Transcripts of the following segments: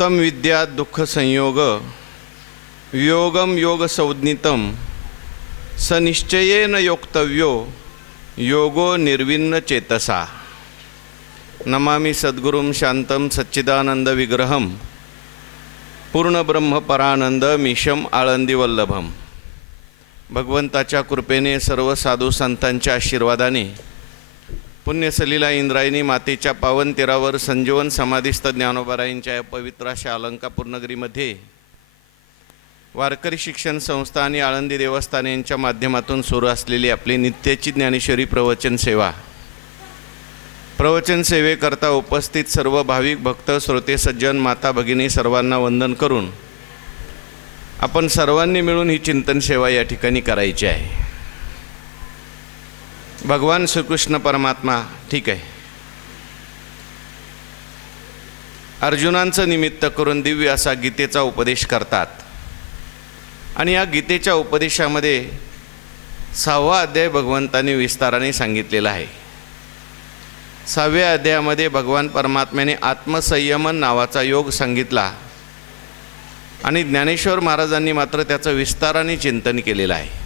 तम विद्या दुःख संयोग वियोगम योग संज्ञितम स निश्चयेन योक्तव्यो योगो निर्विन्न चेतसा। नमामि सद्गुरुं शांतं सच्चिदानंद विग्रहम पूर्ण ब्रह्म परानंद मीशम आळंदी वल्लभम। भगवंताच्या कृपेने सर्व साधू संतांच्या आशीर्वादाने पुण्यसलीला इंद्रायणी मातेच्या पावन तीरावर संजीवन समाधीस्थ ज्ञानोबारायांच्या या पवित्र अशा अलंकापूर नगरीमध्ये वारकरी शिक्षण संस्था आणि आळंदी देवस्थान यांच्या माध्यमातून सुरू असलेली आपली नित्याची ज्ञानेश्वरी प्रवचन सेवा, प्रवचन सेवेकरता उपस्थित सर्व भाविक भक्त श्रोते सज्जन माता भगिनी सर्वांना वंदन करून आपण सर्वांनी मिळून ही चिंतन सेवा या ठिकाणी करायची आहे। भगवान श्रीकृष्ण परमात्मा ठीक आहे अर्जुनांचं निमित्त करून दिव्य असा गीतेचा उपदेश करतात आणि या गीतेच्या उपदेशामध्ये 6वा अध्याय भगवंतांनी विस्ताराने सांगितलेला आहे। 6व्या अध्यायामध्ये भगवान परमात्म्याने आत्मसंयमन नावाचा योग सांगितला आणि ज्ञानेश्वर महाराजांनी मात्र त्याचं विस्ताराने चिंतन केलेलं आहे।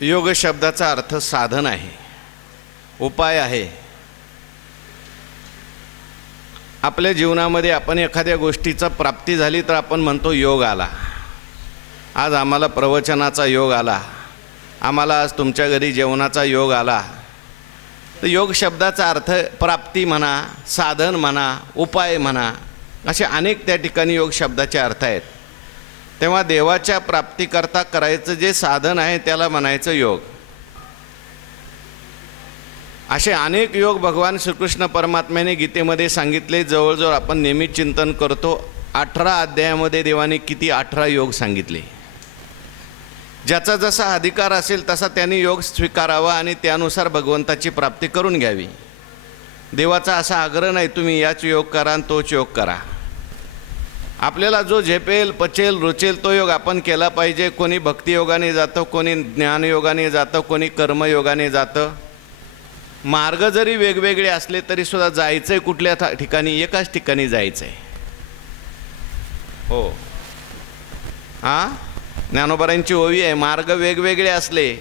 योग शब्दाचा अर्थ साधन आहे, उपाय आहे। आपल्या जीवनामध्ये आपण एखाद्या गोष्टीचा प्राप्ती झाली तर आपण म्हणतो योग आला। आज आम्हाला प्रवचनाचा योग आला, आम्हाला आज तुमच्या घरी जेवणाचा योग आला। तर योग शब्दाचा अर्थ प्राप्ती म्हणा, साधन म्हणा, उपाय म्हणा, असे अनेक त्या ठिकाणी योग शब्दाचे अर्थ आहेत। तेव्हा देवाच्या प्राप्तीकरता करायचं जे साधन आहे त्याला म्हणायचं योग। असे अनेक योग भगवान श्रीकृष्ण परमात्म्याने गीतेमध्ये सांगितले। जवळजवळ आपण नेहमी चिंतन करतो 18 अध्यायामध्ये देवाने किती 18 योग सांगितले। ज्याचा जसा अधिकार असेल तसा त्यांनी योग स्वीकारावा आणि त्यानुसार भगवंताची प्राप्ती करून घ्यावी। देवाचा असा आग्रह नाही तुम्ही याच योग करा आणि तोच योग करा। आपल्याला जो झेपेल पचेल रुचेल तो योग आपण केला पाहिजे। कोणी भक्तियोगाने जातं, कोणी ज्ञानयोगाने जातं, कोणी कर्मयोगाने जातं। मार्ग जरी वेगवेगळे असले तरी सुद्धा जायचं आहे कुठल्या ठिकाणी, एकाच ठिकाणी जायचं आहे। हो हां, ज्ञानोबारांची ओवी आहे, मार्ग वेगवेगळे असले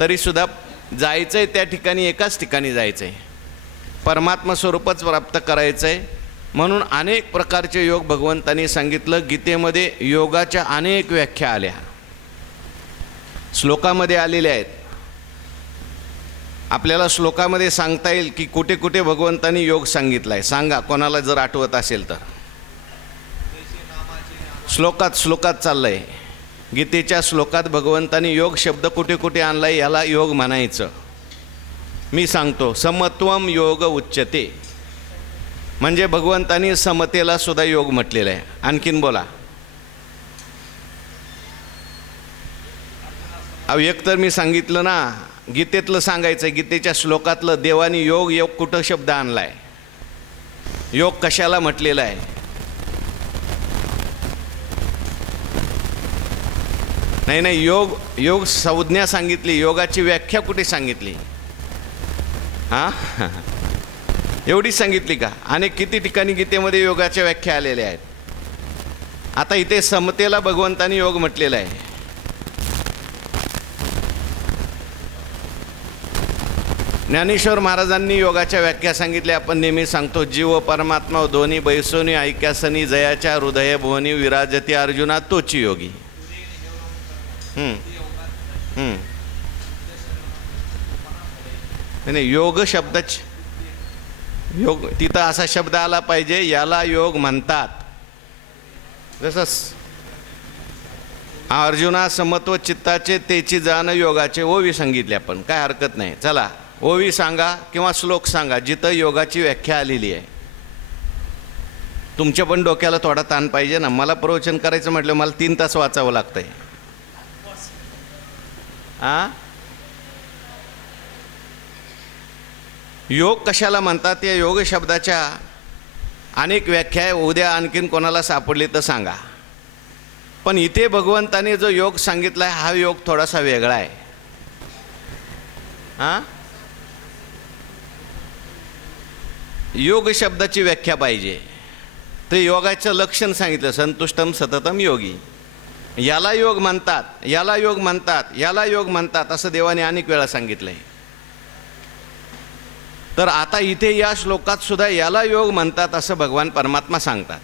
तरीसुद्धा जायचं आहे त्या ठिकाणी, एकाच ठिकाणी जायचं आहे, परमात्मा स्वरूपच प्राप्त करायचं आहे। म्हणून अनेक प्रकारचे योग भगवंतांनी सांगितलं। गीतेमध्ये योगाच्या अनेक व्याख्या आल्या, श्लोकामध्ये आलेल्या आहेत। आपल्याला श्लोकामध्ये सांगता येईल की कुठे कुठे भगवंतांनी योग सांगितला आहे, सांगा कोणाला जर आठवत असेल तर। श्लोकात चाललं आहे, गीतेच्या श्लोकात भगवंतांनी योग शब्द कुठे कुठे आणला आहे, याला योग म्हणायचं। मी सांगतो, समत्वम योग उच्यते, म्हणजे भगवंतांनी समतेला सुद्धा योग म्हटलेला आहे। आणखीन बोला। एक तर मी सांगितलं ना, गीतेतलं सांगायचं, गीतेच्या श्लोकातलं देवानी योग कुठं शब्द आणला आहे, योग कशाला म्हटलेला आहे। नाही, योग संज्ञा सांगितली, योगाची व्याख्या कुठे सांगितली? हां एवढी सांगितली का? आणि किती ठिकाणी गीतेमध्ये योगाच्या व्याख्या आलेल्या आहेत। आता इथे समतेला भगवंतांनी योग म्हटलेला आहे। ज्ञानेश्वर महाराजांनी योगाच्या व्याख्या सांगितल्या। आपण नेहमी सांगतो, जीव परमात्मा दोन्ही बैसोनी ऐक्यासनी जयाच्या हृदय भुवनी विराजती अर्जुना तोची योगी। नाही, योग शब्दाची योग तिथं असा शब्द आला पाहिजे, याला योग म्हणतात। जसं अर्जुना समत्व चित्ताचे तेची जाण योगाचे, ओवी सांगितले आपण, काय हरकत नाही। चला ओवी सांगा किंवा श्लोक सांगा जिथं योगाची व्याख्या आलेली आहे। तुमच्या पण डोक्याला थोडा ताण पाहिजे ना। मला प्रवचन करायचं म्हटलं मला 3 तास वाचावं लागतंय। हां योग कशाला म्हणतात या योग शब्दाच्या अनेक व्याख्या आहे. उद्या आणखीन कोणाला सापडली तर सांगा. पण इथे भगवंताने जो योग सांगितला आहे हा योग थोडासा वेगळा आहे. हां, योग शब्दाची व्याख्या पाहिजे. ते योगाचं लक्षण सांगितलं, संतुष्टम सततम योगी. याला योग म्हणतात, याला योग म्हणतात, याला योग म्हणतात असं देवाने अनेक वेळा सांगितलंय. तर आता इथे या श्लोकात सुद्धा याला योग म्हणतात असं भगवान परमात्मा सांगतात.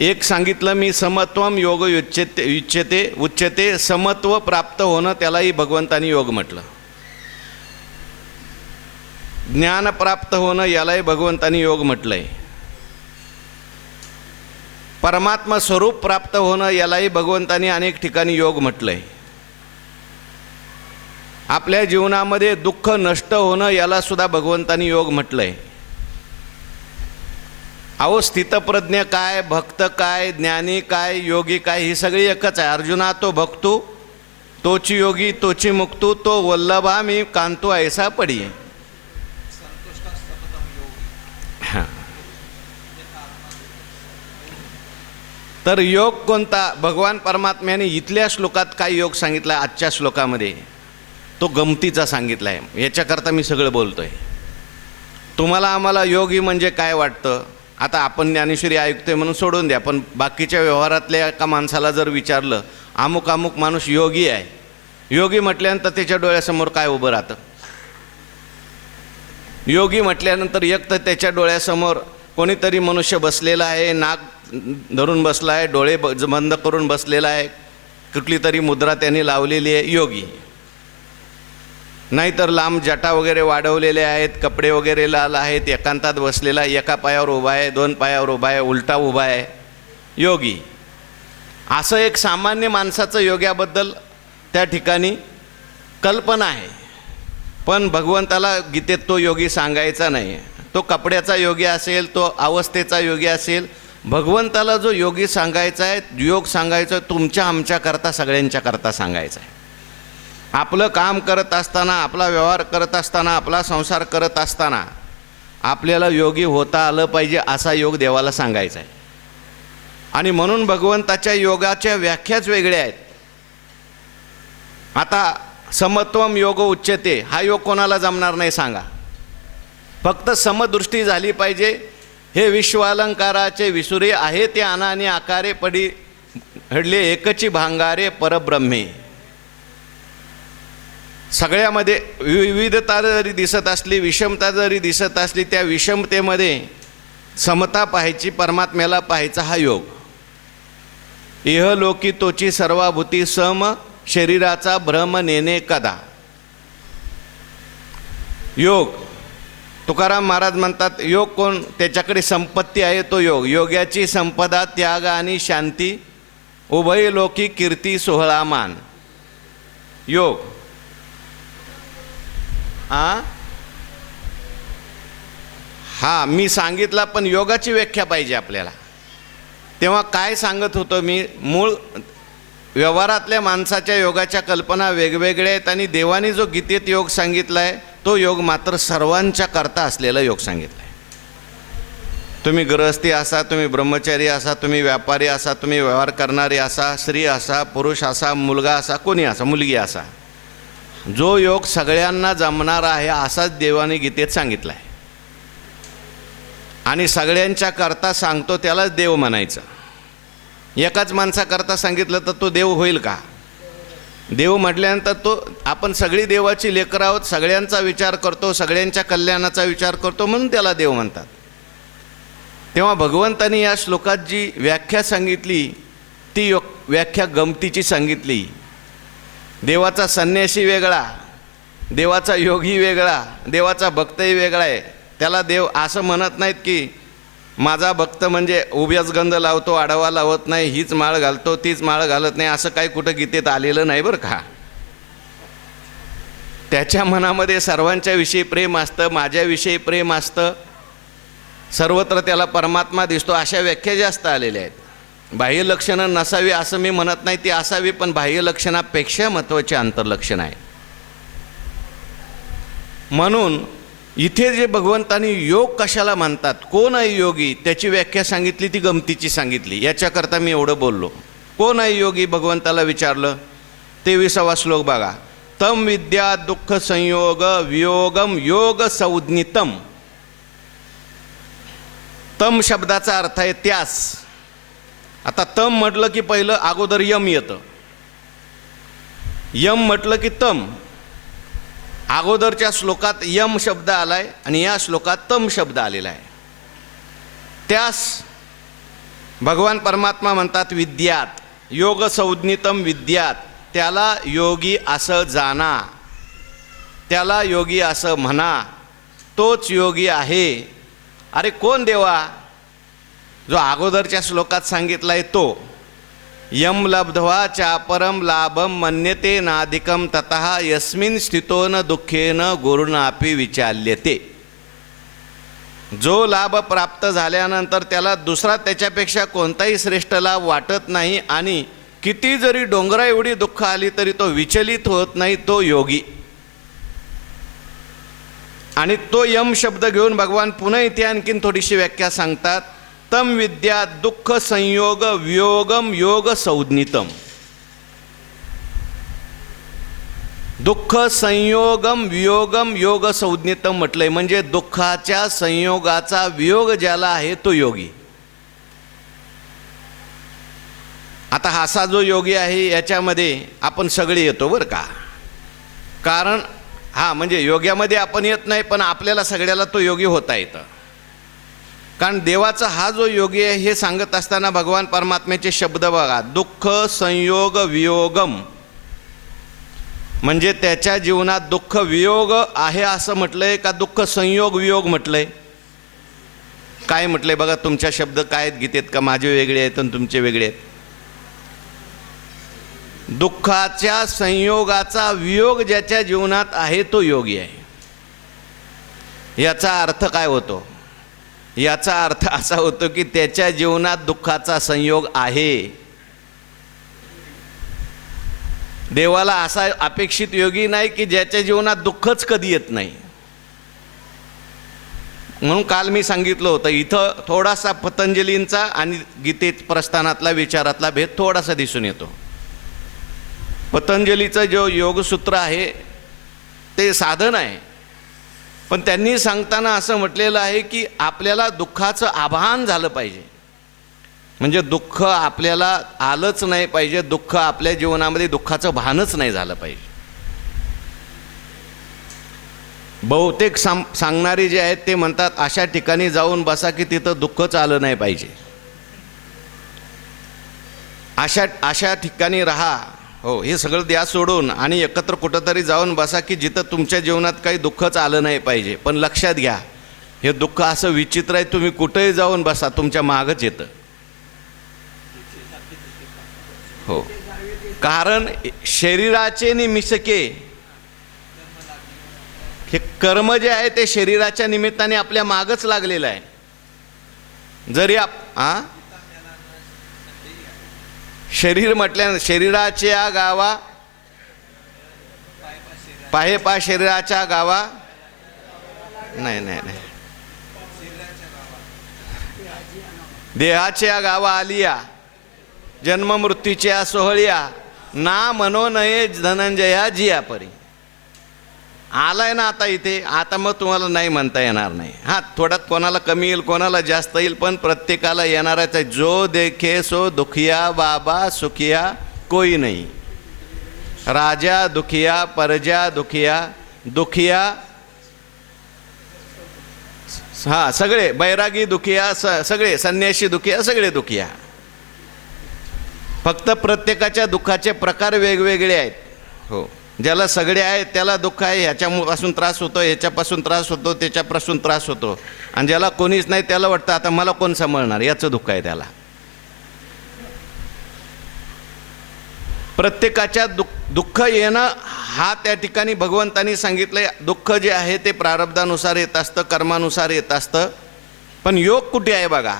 एक सांगितलं मी, समत्वम योग उच्यते, समत्व प्राप्त होणं त्यालाही भगवंतानी योग म्हटलं. ज्ञान प्राप्त होणं यालाही भगवंतानी योग म्हटलंय. परमात्मा स्वरूप प्राप्त होणं यालाही भगवंतानी अनेक ठिकाणी योग म्हटलंय. आपल्या जीवनामध्ये दुःख नष्ट होणं याला सुद्धा भगवंतानी योग म्हटलंय. अहो, स्थितप्रज्ञ काय, भक्त काय, ज्ञानी काय, योगी काय, ही सगळी एकच आहे. अर्जुना तो भक्तू तोची योगी तोची मुक्तू, तो वल्लभा मी कांतो ऐसा पडी. हां, तर योग कोणता? भगवान परमात्म्याने इथल्या श्लोकात काय योग सांगितला आजच्या श्लोकामध्ये तो गमतीचा सांगितला आहे. याच्याकरता मी सगळं बोलतोय. तुम्हाला आम्हाला योगी म्हणजे काय वाटतं? आता आपण ज्ञानेश्वरी ऐकतोय म्हणून सोडून द्या, पण बाकीच्या व्यवहारातल्या एका माणसाला जर विचारलं अमुक अमुक माणूस योगी आहे, योगी म्हटल्यानंतर त्याच्या डोळ्यासमोर काय उभं राहतं? योगी म्हटल्यानंतर एक तर त्याच्या डोळ्यासमोर कोणीतरी मनुष्य बसलेला आहे, नाक धरून बसला आहे, डोळे बंद करून बसलेला आहे, कुठली तरी मुद्रा त्यांनी लावलेली आहे, योगी. नाहीतर लांब जटा वगैरे वाढवलेले आहेत, कपडे वगैरे लाल आहेत, एकांतात बसलेला, एका पायावर उभा आहे, दोन पायावर उभा आहे, उलटा उभा आहे, योगी. असं एक सामान्य माणसाचं योग्याबद्दल त्या ठिकाणी कल्पना आहे. पण भगवंताला गीतेत तो योगी सांगायचा नाही. तो कपड्याचा योगी असेल, तो अवस्थेचा योगी असेल, भगवंताला जो योगी सांगायचा आहे, योग सांगायचा आहे, तुमच्या आमच्याकरता सगळ्यांच्याकरता सांगायचा आहे. आपलं काम करत असताना, आपला व्यवहार करत असताना, आपला संसार करत असताना आपल्याला योगी होता आलं पाहिजे असा योग देवाला सांगायचा आहे. आणि म्हणून भगवंताच्या योगाच्या व्याख्याच वेगळ्या आहेत. आता समत्वम योग उच्यते हा योग कोणाला जमणार नाही सांगा. फक्त समदृष्टी झाली पाहिजे. हे विश्वालंकाराचे विसुरे आहे ते अनानी आकारे पडी घडले एकची भांगारे परब्रह्मे. सगळ्यामध्ये विविधता जरी दिसत असली, विषमता जरी दिसत असली, त्या विषमतेमध्ये समता पाहायची, परमात्म्याला पाहायचा हा योग. इहलोकी तोची सर्वाभूती सम, शरीराचा भ्रम नेणे कदा. योग तुकाराम महाराज म्हणतात योग कोण? त्याच्याकडे संपत्ती आहे तो योग. योग्याची संपदा त्याग आणि शांती, उभय लोकी कीर्ती सोहळा मान. योग हा मी सांगितला, पण योगाची व्याख्या पाहिजे आपल्याला. तेव्हा काय सांगत होतो मी? मूळ व्यवहारातल्या माणसाच्या योगाच्या कल्पना वेगवेगळ्या आहेत आणि देवाने जो गीतेत योग सांगितला आहे तो योग मात्र सर्वांच्या करता असलेला योग सांगितला आहे. तुम्ही गृहस्थी असा, तुम्ही ब्रह्मचारी असा, तुम्ही व्यापारी असा, तुम्ही व्यवहार करणारे असा, स्त्री असा, पुरुष असा, मुलगा असा, कोणी असा, मुलगी असा, जो योग सगळ्यांना जमणार आहे असाच देवाने गीतेत सांगितला आहे. आणि सगळ्यांच्या करता सांगतो त्यालाच देव म्हणायचं. एकाच माणसाकरता सांगितलं तर तो देव होईल का? देव म्हटल्यानंतर तो आपण सगळी देवाची लेकरं आहोत, सगळ्यांचा विचार करतो, सगळ्यांच्या कल्याणाचा विचार करतो, म्हणून त्याला देव म्हणतात. तेव्हा भगवंतांनी या श्लोकात जी व्याख्या सांगितली ती व्याख्या गमतीची सांगितली. देवाचा संन्यासी वेगळा, देवाचा योगी वेगळा, देवाचा भक्तही वेगळा आहे. त्याला देव असं म्हणत नाहीत की माझा भक्त म्हणजे उभ्याच गंध लावतो, आडवा लावत नाही, हीच माळ घालतो तीच माळ घालत नाही, असं काही कुठं गीतेत आलेलं नाही बरं का. त्याच्या मनामध्ये सर्वांच्या विषयी प्रेम असतं, माझ्याविषयी प्रेम असतं, सर्वत्र त्याला परमात्मा दिसतो. अशा व्याख्या जास्त आलेल्या आहेत. बाह्य लक्षणं नसावी असं मी म्हणत नाही, ती असावी, पण बाह्य लक्षणापेक्षा महत्त्वाचे अंतर्लक्षण आहे. म्हणून इथे जे भगवंतांनी योग कशाला म्हणतात, कोण आहे योगी, त्याची व्याख्या सांगितली, ती गमतीची सांगितली. याच्याकरता मी एवढं बोललो. कोण आहे योगी भगवंताला विचारलं. 23वा श्लोक बघा. तम विद्या दुःख संयोग वियोगम योग संज्ञितम. तम शब्दाचा अर्थ आहे त्यास. आता तम म्हटलं की पहिलं अगोदर यम येतं. यम म्हटलं की तम. अगोदरच्या श्लोकात यम शब्द आलाय आणि या श्लोकात तम शब्द आलेला आहे. त्यास भगवान परमात्मा म्हणतात विद्यात. योग संज्ञितम विद्यात. त्याला योगी असं जाणा, त्याला योगी असं म्हणा, तोच योगी आहे. अरे कोण देवा? जो अगोदरच्या श्लोकात सांगितलाय तो. यम लब्ध्वा चापरम लाभम मन्यते नाधिकम ततः यस्मिन स्थितो न दुःखेन गुरुनापि विचाल्यते. जो लाभ प्राप्त झाल्यानंतर त्याला दुसरा त्याच्यापेक्षा कोणताही श्रेष्ठ लाभ वाटत नाही आणि किती जरी डोंगरा एवढी दुःख आली तरी तो विचलित होत नाही, तो योगी. आणि तो यम शब्द घेऊन भगवान पुन्हा इथे आणखीन थोडीशी व्याख्या सांगतात. तम विद्या दुःख संयोग वियोगम योग संज्ञितम. दुःख संयोगम वियोगम योग संज्ञितम म्हटलंय म्हणजे दुःखाच्या संयोगाचा वियोग ज्याला आहे तो योगी. आता असा जो योगी आहे याच्यामध्ये आपण सगळे येतो बरं का. कारण म्हणजे योग्यामध्ये आपण येत नाही, पण आपल्याला सगळ्याला तो योगी होता येतं. कारण देवाचा हा जो योगी आहे हे सांगत असताना भगवान परमात्म्याचे शब्द बघा. दुःख संयोग वियोगम म्हणजे त्याच्या जीवनात दुःख वियोग आहे असं म्हटलंय का दुःख संयोग वियोग म्हटलंय? काय म्हटलंय बघा. तुमच्या शब्द काय आहेत गीतेत? का माझे वेगळे आहेत आणि तुमचे वेगळे आहेत? दुःखाच्या संयोगाचा वियोग ज्याच्या जीवनात आहे तो योगी आहे. याचा अर्थ काय होतो? याचा अर्थ असा होतो की त्याच्या जीवनात दुःखाचा संयोग आहे. देवाला असा अपेक्षित योगी नाही की ज्याच्या जीवनात दुःखच कधी येत नाही. म्हणून काल मी सांगितलं होतं इथं थोडासा पतंजलींचा आणि गीतेत प्रस्थानातला विचारातला भेद थोडासा दिसून येतो. पतंजलीचं जो योगसूत्र आहे ते साधन आहे, पण त्यांनी सांगताना असं म्हटलेलं आहे की आपल्याला दुःखाचं आभान झालं पाहिजे. म्हणजे दुःख आपल्याला आलंच नाही पाहिजे, दुःख आपल्या जीवनामध्ये दुःखाचं भानच नाही झालं पाहिजे. बहुतेक सांगणारे जे आहेत ते म्हणतात अशा ठिकाणी जाऊन बसा की तिथं दुःखच आलं नाही पाहिजे. अशा ठिकाणी राहा. हो, हे सगळं द्या सोडून आणि एकत्र कुठंतरी जाऊन बसा की जिथं तुमच्या जीवनात काही दुःखच आलं नाही पाहिजे. पण लक्षात घ्या, हे दुःख असं विचित्र आहे, तुम्ही कुठेही जाऊन बसा तुमच्या मागच येतं. हो, कारण शरीराचे निमिषके हे कर्म जे आहे ते शरीराच्या निमित्ताने आपल्या मागच लागलेलं आहे. जरी शरीर म्हटल्या शरीराच्या गावा पाहे पा शरीराच्या गावा नाही नाही नाही देहाच्या गावा आलिया जन्म मृत्यूच्या सोहळ्या ना मनो नये धनंजया जिया परी. आलाय ना आता इथे, आता मग तुम्हाला नाही म्हणता येणार नाही. थोडा कोणाला कमी येईल कोणाला जास्त येईल, पण प्रत्येकाला येणारच आहे. जो देखे सो दुखिया बाबा सुखिया कोई नाही. राजा दुखिया परजा दुखिया दुखिया सगळे बैरागी दुखिया सगळे संन्यासी दुखिया सगळे दुखिया. फक्त प्रत्येकाच्या दुःखाचे प्रकार वेगवेगळे आहेत. हो, ज्याला सगळे आहेत त्याला दुःख आहे, ह्याच्यापासून त्रास होतो, ह्याच्यापासून त्रास होतो, त्याच्यापासून त्रास होतो. आणि ज्याला कोणीच नाही त्याला वाटतं आता मला कोण सांभाळणार, याचं दुःख आहे त्याला. प्रत्येकाच्या दुःख येणं हा त्या ठिकाणी भगवंतांनी सांगितलंय. दुःख जे आहे ते प्रारब्धानुसार येत असतं, कर्मानुसार येत असतं. पण योग कुठे आहे बघा.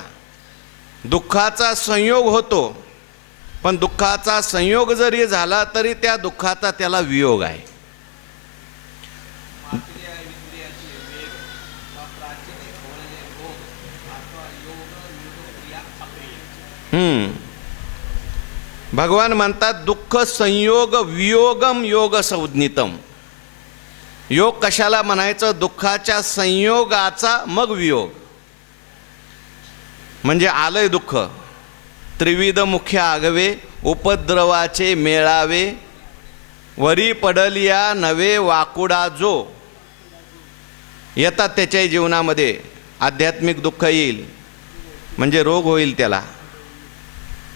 दुःखाचा संयोग होतो, पण दुःखाचा संयोग जरी झाला तरी त्या दुःखाचा त्याला वियोग आहे. भगवान म्हणतात दुःख संयोग वियोगम योग संज्ञितम. योग कशाला म्हणायचं? दुःखाच्या संयोगाचा मग वियोग. म्हणजे आलंय दुःख, त्रिविध मुख्य आगवे, उपद्रवाचे मेळावे, वरी पडलिया नवे वाकुडा जो. येतात त्याच्याही जीवनामध्ये. आध्यात्मिक दुःख येईल म्हणजे रोग होईल त्याला,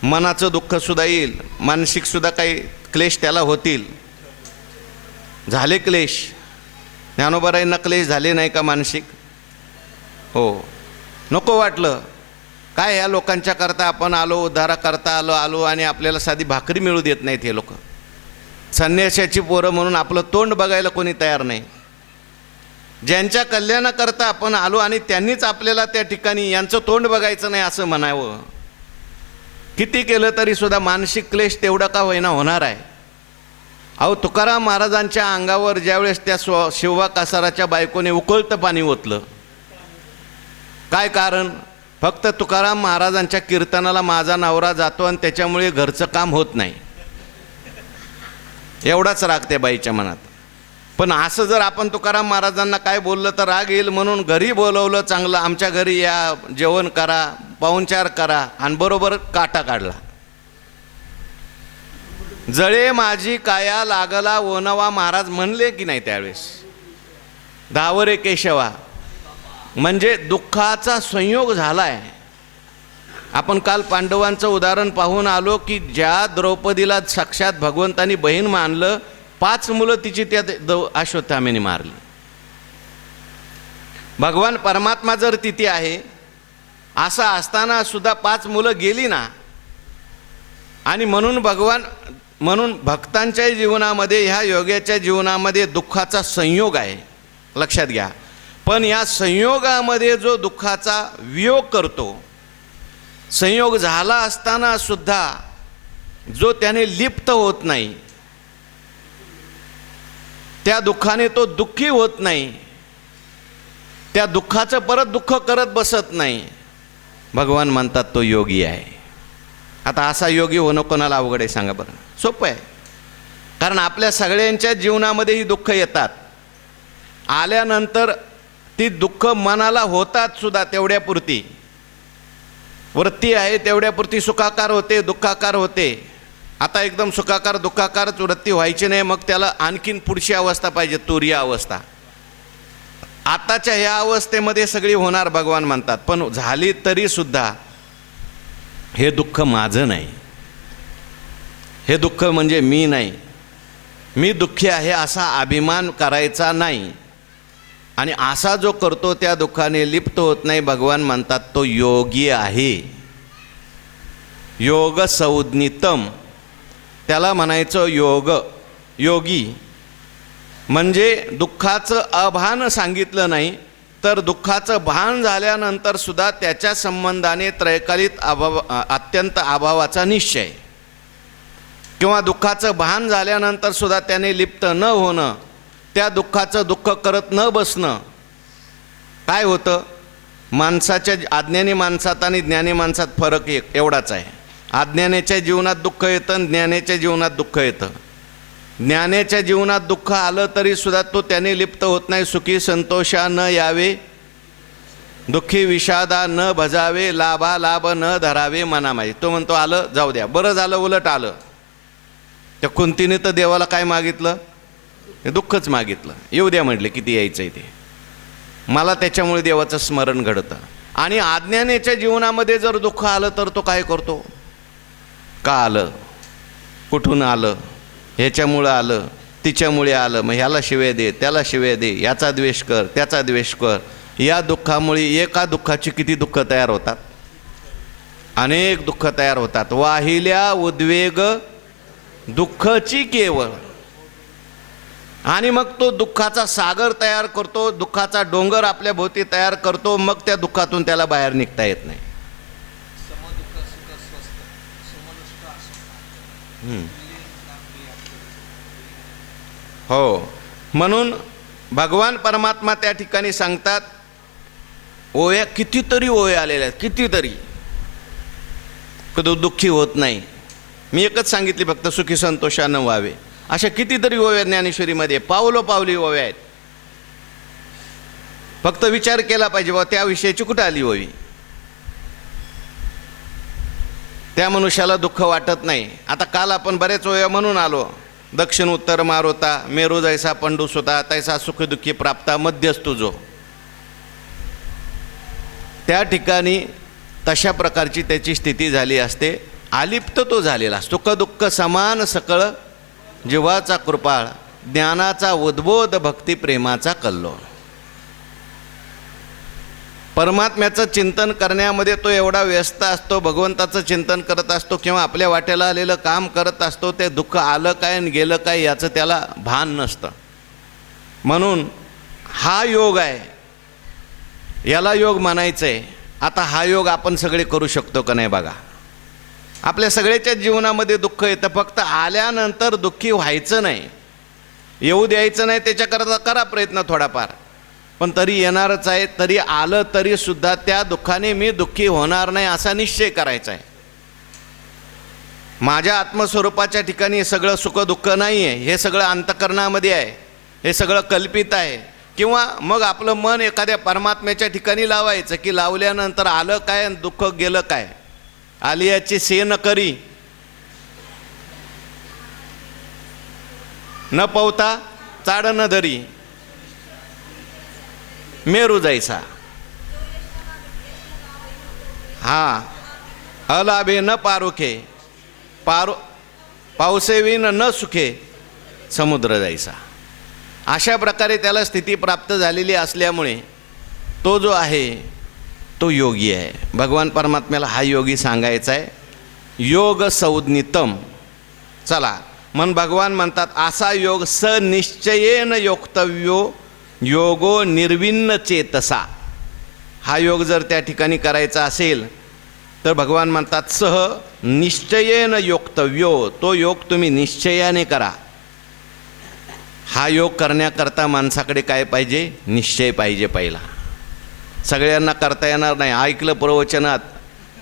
मनाचं दुःख सुद्धा येईल, मानसिक सुद्धा काही क्लेश त्याला होतील. झाले क्लेश, ज्ञानोबारायांना क्लेश झाले नाही का मानसिक? हो. नको वाटलं काय ह्या लोकांच्या करता आपण आलो, उद्धारा करता आलो आणि आपल्याला साधी भाकरी मिळू देत नाहीत हे लोक. संन्याशाची पोरं म्हणून आपलं तोंड बघायला कोणी तयार नाही. ज्यांच्या कल्याणाकरता आपण आलो आणि त्यांनीच आपल्याला त्या ठिकाणी यांचं तोंड बघायचं नाही असं म्हणावं. किती केलं तरी सुद्धा मानसिक क्लेश तेवढा का होईना होणार आहे. अहो, तुकाराम महाराजांच्या अंगावर ज्यावेळेस त्या शिवबा कासाराच्या बायकोने उकळतं पाणी ओतलं, काय कारण? फक्त तुकाराम महाराजांच्या कीर्तनाला माझा नवरा जातो आणि त्याच्यामुळे घरचं काम होत नाही, एवढाच राग त्या बाईच्या मनात. पण असं जर आपण तुकाराम महाराजांना काय बोललं तर राग येईल म्हणून घरी बोलवलं, चांगलं आमच्या घरी या, जेवण करा, पाहुणचार करा, आणि बरोबर काटा काढला. जळे माझी काया लागला ओनवा, महाराज म्हणले की नाही त्यावेळेस? धावरे केशवा. म्हणजे दुःखाचा संयोग झालाय. आपण काल पांडवांचं उदाहरण पाहून आलो की ज्या द्रौपदीला साक्षात भगवंतानी बहीण मानलं, 5 मुलं तिची त्या अश्वत्थामेने मारली. भगवान परमात्मा जर तिथे आहे असं असताना सुद्धा 5 मुलं गेली ना. आणि म्हणून भक्तांच्या जीवनामध्ये, ह्या योग्याच्या जीवनामध्ये दुःखाचा संयोग आहे, लक्षात घ्या. पण या संयोगामध्ये जो दुःखाचा वियोग करतो, संयोग झाला असताना सुद्धा जो त्याने लिप्त होत नाही, त्या दुःखाने तो दुःखी होत नाही, त्या दुःखाचं परत दुःख करत बसत नाही, भगवान म्हणतात तो योगी आहे. आता असा योगी होणं कोणाला अवघड आहे सांगा बरं? सोपं आहे. कारण आपल्या सगळ्यांच्या जीवनामध्ये ही दुःख येतात. आल्यानंतर ती दुःख मनाला होतात सुद्धा तेवढ्यापुरती. वृत्ती आहे तेवढ्यापुरती सुखाकार होते, दुःखाकार होते. आता एकदम सुखाकार दुःखाकारच वृत्ती व्हायची नाही, मग त्याला आणखीन पुढची अवस्था पाहिजे, तुरीय अवस्था. आताच्या ह्या अवस्थेमध्ये सगळी होणार भगवान म्हणतात. पण झाली तरी सुद्धा हे दुःख माझं नाही, हे दुःख म्हणजे मी नाही, मी दुःखी आहे असा अभिमान करायचा नाही. आणि असा जो करतो त्या दुःखाने लिप्त होत नाही, भगवान म्हणतात तो योगी आहे. योग संज्ञितम, त्याला म्हणायचं योगी. म्हणजे दुःखाचं अभान सांगितलं नाही, तर दुःखाचं भान झाल्यानंतर सुद्धा त्याच्या संबंधाने त्रैकालिक अत्यंत अभावाचा निश्चय, किंवा दुःखाचं भान झाल्यानंतर सुद्धा त्याने लिप्त न होणं, त्या दुःखाचं दुःख करत न बसणं. काय होतं? माणसाच्या अज्ञानी माणसात आणि ज्ञानी माणसात फरक एवढाच आहे. अज्ञानाच्या जीवनात दुःख येतं आणि ज्ञानाच्या जीवनात दुःख येतं. ज्ञानाच्या जीवनात दुःख आलं तरी सुद्धा तो त्याने लिप्त होत नाही. सुखी संतोषा न यावे, दुःखी विषादा न भजावे, लाभा लाभ न धरावे मनामाई. तो म्हणतो आलं जाऊ द्या, बरं झालं उलट आलं. त्या कुंतीने तर देवाला काय मागितलं? दुःखच मागितलं. येऊ द्या म्हटले, किती यायचं आहे ते, मला त्याच्यामुळे देवाचं स्मरण घडतं. आणि अज्ञानाच्या जीवनामध्ये जर दुःख आलं तर तो काय करतो? का आलं, कुठून आलं, ह्याच्यामुळं आलं, तिच्यामुळे आलं, मग ह्याला शिव्या दे, त्याला शिव्या दे, याचा द्वेष कर, त्याचा द्वेष कर. या दुःखामुळे एका दुःखाची किती दुःख तयार होतात? अनेक दुःख तयार होतात. वाहिल्या उद्वेग दुःखाची केवळ. आणि मग तो दुःखाचा सागर तयार करतो, दुःखाचा डोंगर आपल्या भोवती तयार करतो. मग त्या दुःखातून त्याला बाहेर निघता येत नाही. हो, म्हणून भगवान परमात्मा त्या ठिकाणी सांगतात ओव्या कितीतरी ओव्या आलेल्या आहेत, कितीतरी. कधी दुःखी होत नाही. मी एकच सांगितली फक्त सुखी संतोषानं व्हावे. अशा कितीतरी ओव्या ज्ञानेश्वरीमध्ये पावलोपावली ओव्या आहेत. फक्त विचार केला पाहिजे बाबा त्या विषयाची कुठं आली ओवी. त्या मनुष्याला दुःख वाटत नाही. आता काल आपण बरेच ओव्या म्हणून आलो. दक्षिण उत्तर मारोता, मेरू जैसा पंडूस होता, तैसा सुखदुःखी प्राप्ता मध्यस्थू जो. त्या ठिकाणी तशा प्रकारची त्याची स्थिती झाली असते. आलिप्त तो झालेला, सुख दुःख समान सकळ, जीवाचा कृपाळ, ज्ञानाचा उद्बोध, भक्ती प्रेमाचा कल्लोळ. परमात्म्याचं चिंतन करण्यामध्ये तो एवढा व्यस्त असतो, भगवंताचं चिंतन करत असतो किंवा आपल्या वाट्याला आलेलं काम करत असतो. ते दुःख आलं काय आणि गेलं काय याचं त्याला भान नसतं. म्हणून हा योग आहे, याला योग म्हणायचं आहे. आता हा योग आपण सगळे करू शकतो का नाही बघा. आपल्या सगळ्याच्या जीवनामध्ये दुःख येतं, फक्त आल्यानंतर दुःखी व्हायचं नाही, येऊ द्यायचं नाही. त्याच्याकरता करा प्रयत्न थोडाफार, पण तरी येणारच आहे. तरी आलं तरी सुद्धा त्या दुःखाने मी दुःखी होणार नाही असा निश्चय करायचा आहे. माझ्या आत्मस्वरूपाच्या ठिकाणी हे सगळं सुख दुःख नाही आहे, हे सगळं अंतःकरणामध्ये आहे, हे सगळं कल्पित आहे. किंवा मग आपलं मन एखाद्या परमात्म्याच्या ठिकाणी लावायचं की लावल्यानंतर आलं काय आणि दुःख गेलं काय. आलियाची से न करी, न पवता चाड न धरी, मेरू जैसा. हा, अलाभे न पारुखे, पावसेविन न सुखे, समुद्र जैसा. अशा प्रकारे त्याला स्थिती प्राप्त झालेली असल्यामुळे तो जो आहे तो योगी आहे. भगवान परमात्म्याला हा योगी सांगायचा आहे. योग संज्ञितम. चला, मन भगवान म्हणतात असा योग सनिश्चयेन योक्तव्यो योगो निर्विन्न चेतसा. हा योग जर त्या ठिकाणी करायचा असेल तर भगवान म्हणतात सह निश्चयेन योक्तव्यो. तो योग तुम्ही निश्चयाने करा. हा योग करण्याकरता माणसाकडे काय पाहिजे? निश्चय पाहिजे पहिला. सगळ्यांना करता येणार नाही. ऐकलं प्रवचनात,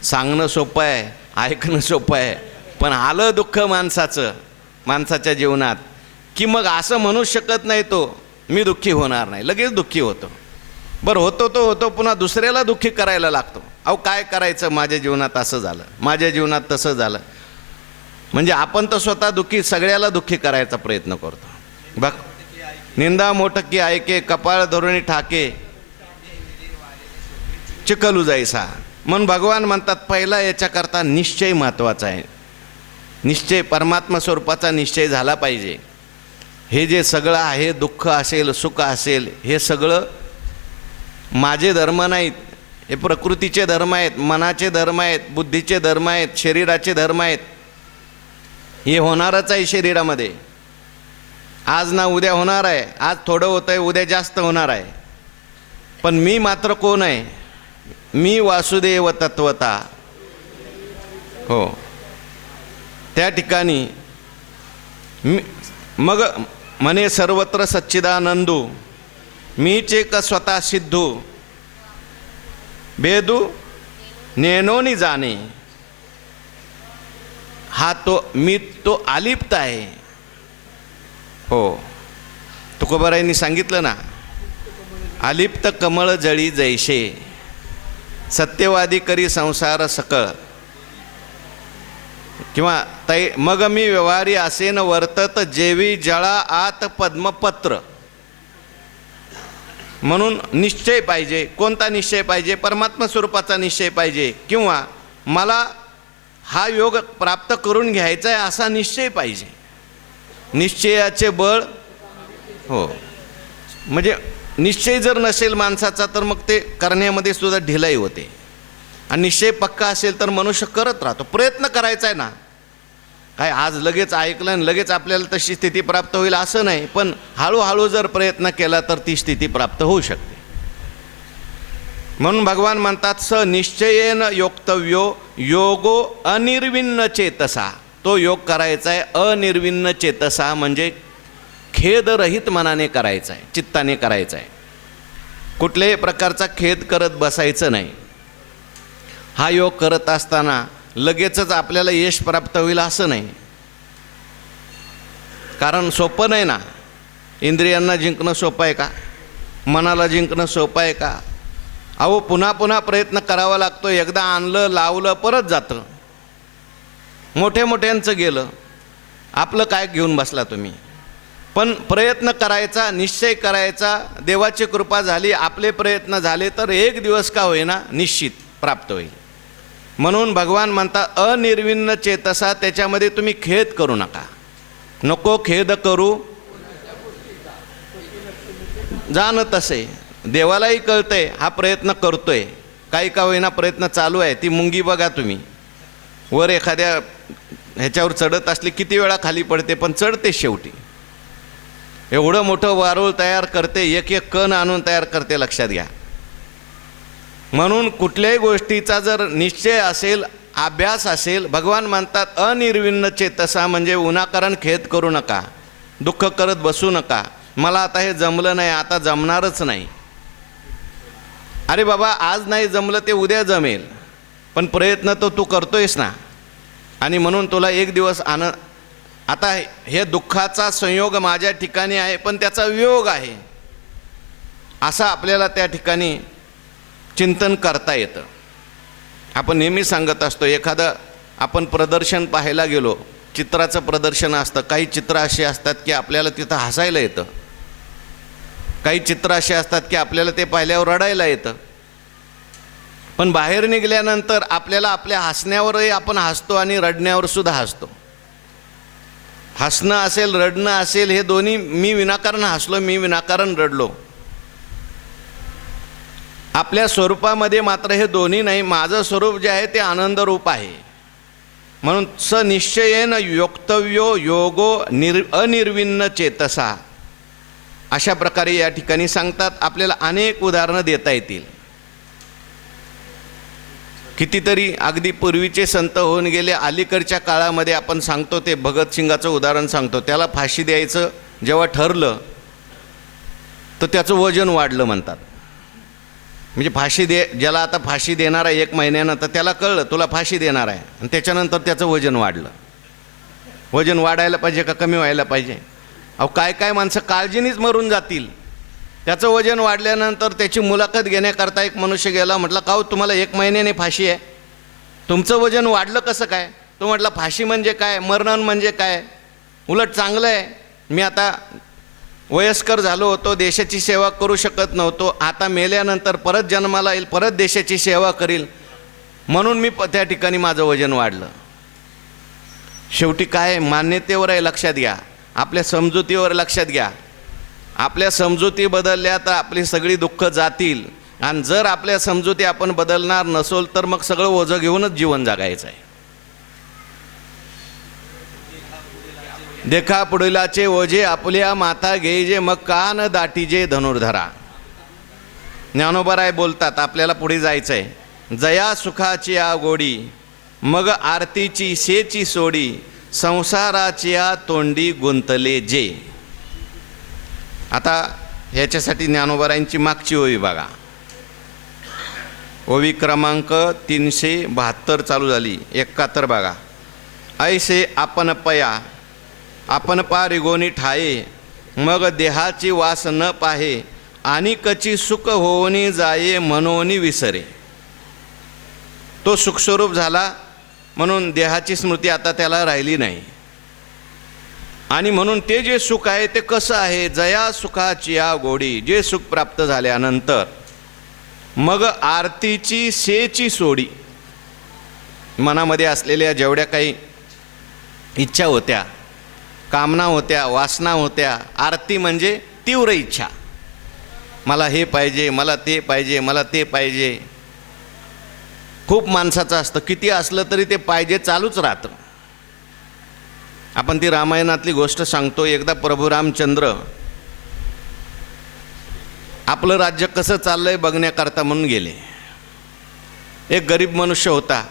सांगणं सोपं आहे, ऐकणं सोपं आहे, पण आलं दुःख माणसाच्या जीवनात की मग असं म्हणू शकत नाही तो मी दुःखी होणार नाही, लगेच दुःखी होतो. बरं होतो तो होतो, पुन्हा दुसऱ्याला दुःखी करायला लागतो. अहो काय करायचं, माझ्या जीवनात असं झालं, माझ्या जीवनात तसं झालं. म्हणजे आपण तर स्वतः दुःखी, सगळ्याला दुःखी करायचा प्रयत्न करतो. बघ, निंदा मोठकी ऐके, कपाळ धरुणी ठाके, चिखलू जायसा. म्हणून भगवान म्हणतात पहिला याच्याकरता निश्चय महत्त्वाचा आहे. निश्चय, परमात्मा स्वरूपाचा निश्चय झाला पाहिजे. हे जे सगळं आहे, दुःख असेल सुख असेल, हे सगळं माझे धर्म नाहीत, हे प्रकृतीचे धर्म आहेत, मनाचे धर्म आहेत, बुद्धीचे धर्म आहेत, शरीराचे धर्म आहेत. हे होणारच आहे शरीरामध्ये. आज ना उद्या होणार आहे. आज थोडं होतं आहे, उद्या जास्त होणार आहे. पण मी मात्र कोण आहे? मी वासुदेव तत्वता. हो, त्या ठिकाणी मग म्हणे सर्वत्र सच्चिदानंदू, मीचे का स्वतः सिद्धू, बेदू नेनोनी जाणे. हा तो मी, तो अलिप्त आहे. हो, तुकोबारायांनी सांगितलं ना, अलिप्त कमळ जळी जैसे, सत्यवादी करी संसार सकळ. किंवा तै मग मी व्यवहारी असेन वर्तत, जेवी जळा आत पद्मपत्र. म्हणून निश्चय पाहिजे. कोणता निश्चय पाहिजे? परमात्मा स्वरूपाचा निश्चय पाहिजे. किंवा मला हा योग प्राप्त करून घ्यायचा आहे असा निश्चय पाहिजे. निश्चयाचे बळ. हो, म्हणजे निश्चय जर नसेल माणसाचा तर मग ते करण्यामध्ये सुद्धा ढिलाई होते. आणि निश्चय पक्का असेल तर मनुष्य करत राहतो. प्रयत्न करायचा आहे ना. काय आज लगेच ऐकलं आणि लगेच आपल्याला तशी स्थिती प्राप्त होईल असं नाही, पण हळूहळू जर प्रयत्न केला तर ती स्थिती प्राप्त होऊ शकते. म्हणून भगवान म्हणतात स निश्चयेन योक्तव्यो योगो अनिर्विन्न चेतसा. तो योग करायचा आहे अनिर्विन्न चेतसा, म्हणजे खेदरहित मनाने करायचा आहे, चित्ताने करायचा आहे. कुठल्याही प्रकारचा खेद करत बसायचं नाही. हा योग करत असताना लगेचच आपल्याला यश प्राप्त होईल असं नाही, कारण सोपं नाही ना. इंद्रियांना जिंकणं सोपं आहे का? मनाला जिंकणं सोपं आहे का? अहो पुन्हा पुन्हा प्रयत्न करावा लागतो. एकदा आणलं लावलं परत जातं. मोठ्यांचं गेलं, आपलं काय घेऊन बसला तुम्ही? पण प्रयत्न करायचा, निश्चय करायचा. देवाची कृपा झाली, आपले प्रयत्न झाले तर एक दिवस का होईना निश्चित प्राप्त होईल. म्हणून भगवान म्हणतात अनिर्विण्ण चेतसा, त्याच्यामध्ये तुम्ही खेद करू नका. नको खेद करू जाण तसे. देवालाही कळतंय हा प्रयत्न करतोय, काही का होईना प्रयत्न चालू आहे. ती मुंगी बघा तुम्ही, वर एखाद्या ह्याच्यावर चढत असली किती वेळा खाली पडते, पण चढते शेवटी. एवढं मोठं वारूळ तयार करते, एक एक कण आणून तयार करते, लक्षात घ्या. म्हणून कुठल्याही गोष्टीचा जर निश्चय असेल, अभ्यास असेल, भगवान म्हणतात अनिर्विण्ण चेतसा, म्हणजे उनाकारण खेद करू नका, दुःख करत बसू नका. मला आता हे जमलं नाही, आता जमणारच नाही. अरे बाबा, आज नाही जमलं ते उद्या जमेल, पण प्रयत्न तर तू करतोयस ना. आणि म्हणून तुला एक दिवस आता हे दुःखाचा संयोग माझ्या ठिकाणी आहे, पण त्याचा वियोग आहे, असं आपल्याला त्या ठिकाणी चिंतन करता येतं. आपण नेहमी सांगत असतो, एखादं आपण प्रदर्शन पाहायला गेलो, चित्राचं प्रदर्शन असतं. काही चित्र अशी असतात की आपल्याला तिथं हसायला येतं, काही चित्र असे असतात की आपल्याला ते पाहिल्यावर रडायला येतं. पण बाहेर निघाल्यानंतर आपल्याला आपल्या हसण्यावरही आपण हसतो आणि रडण्यावर सुद्धा हसतो. हसणं असेल, रडणं असेल, हे दोन्ही, मी विनाकारण हसलो, मी विनाकारण रडलो. आपल्या स्वरूपामध्ये मात्र हे दोन्ही नाही. माझं स्वरूप जे आहे ते आनंद रूप आहे. म्हणून सनिश्चयेन योक्तव्यो योगो अनिर्विण्ण चेतसा, अशा प्रकारे या ठिकाणी सांगतात. आपल्याला अनेक उदाहरणं देता येतील. कितीतरी अगदी पूर्वीचे संत होऊन गेले. अलीकडच्या काळामध्ये आपण सांगतो ते भगतसिंगाचं उदाहरण सांगतो. त्याला फाशी द्यायचं जेव्हा ठरलं तर त्याचं वजन वाढलं म्हणतात. म्हणजे फाशी ज्याला आता फाशी देणार आहे 1 महिन्यानं, तर त्याला कळलं तुला फाशी देणार आहे, आणि त्याच्यानंतर त्याचं वजन वाढलं. वजन वाढायला पाहिजे का कमी व्हायला पाहिजे? अहो काय माणसं काळजीनीच मरून जातील. त्याचं वजन वाढल्यानंतर त्याची मुलाखत घेण्याकरता एक मनुष्य गेला. म्हटलं का हो, तुम्हाला 1 महिन्याने फाशी आहे, तुमचं वजन वाढलं कसं काय? तो म्हटला फाशी म्हणजे काय, मरण म्हणजे काय, उलट चांगलं आहे. मी आता वयस्कर झालो होतो, देशाची सेवा करू शकत नव्हतो, आता मेल्यानंतर परत जन्माला येईल, परत देशाची सेवा करील, म्हणून मी त्या ठिकाणी माझं वजन वाढलं. शेवटी काय मान्यतेवर आहे, लक्षात घ्या. आपल्या समजुतीवर लक्षात घ्या. आपल्या समजुती बदलल्या तर आपली सगळी दुःख जातील. आणि जर आपल्या समजुती आपण बदलणार नसोल तर मग सगळं ओझं घेऊनच जीवन जगायचं आहे. देखा पुढीलाचे ओझे आपल्या माथा घेईजे, मग कान दाटीजे धनुर्धरा. ज्ञानोबराय बोलतात आपल्याला पुढे जायचं आहे. जया सुखाची आ गोडी, मग आरतीची सेची सोडी, संसाराची आ तोंडी गुंतले जे. आता ह्याच्यासाठी ज्ञानोबरायांची मागची ओवी बघा. ओवी क्रमांक 372 चालू झाली. 71 बघा. ऐसे आपण पया आपण पारिगोनी ठाये, मग देहाची वास न पाहे, आणि कची सुख होऊनी जाये मनोनी विसरे. तो सुखस्वरूप झाला म्हणून देहाची स्मृती आता त्याला राहिली नाही. आणि म्हणून ते जे सुख आहे ते कसं आहे, जया सुखाची आ गोडी, जे सुख प्राप्त झाल्यानंतर मग आरतीची सेची सोडी. मनामध्ये असलेल्या जेवढ्या काही इच्छा होत्या, कामना होत्या, वासना होत्या, आरती म्हणजे तीव्र इच्छा, मला हे पाहिजे, मला ते पाहिजे, मला ते पाहिजे. खूप माणसाचं असतं, किती असलं तरी ते पाहिजे चालूच राहतं. आपण ती रामायणातली गोष्ट सांगतो. एकदा प्रभू रामचंद्र आपलं राज्य कसं चाललंय बघण्याकरता म्हणून गेले. एक गरीब मनुष्य होता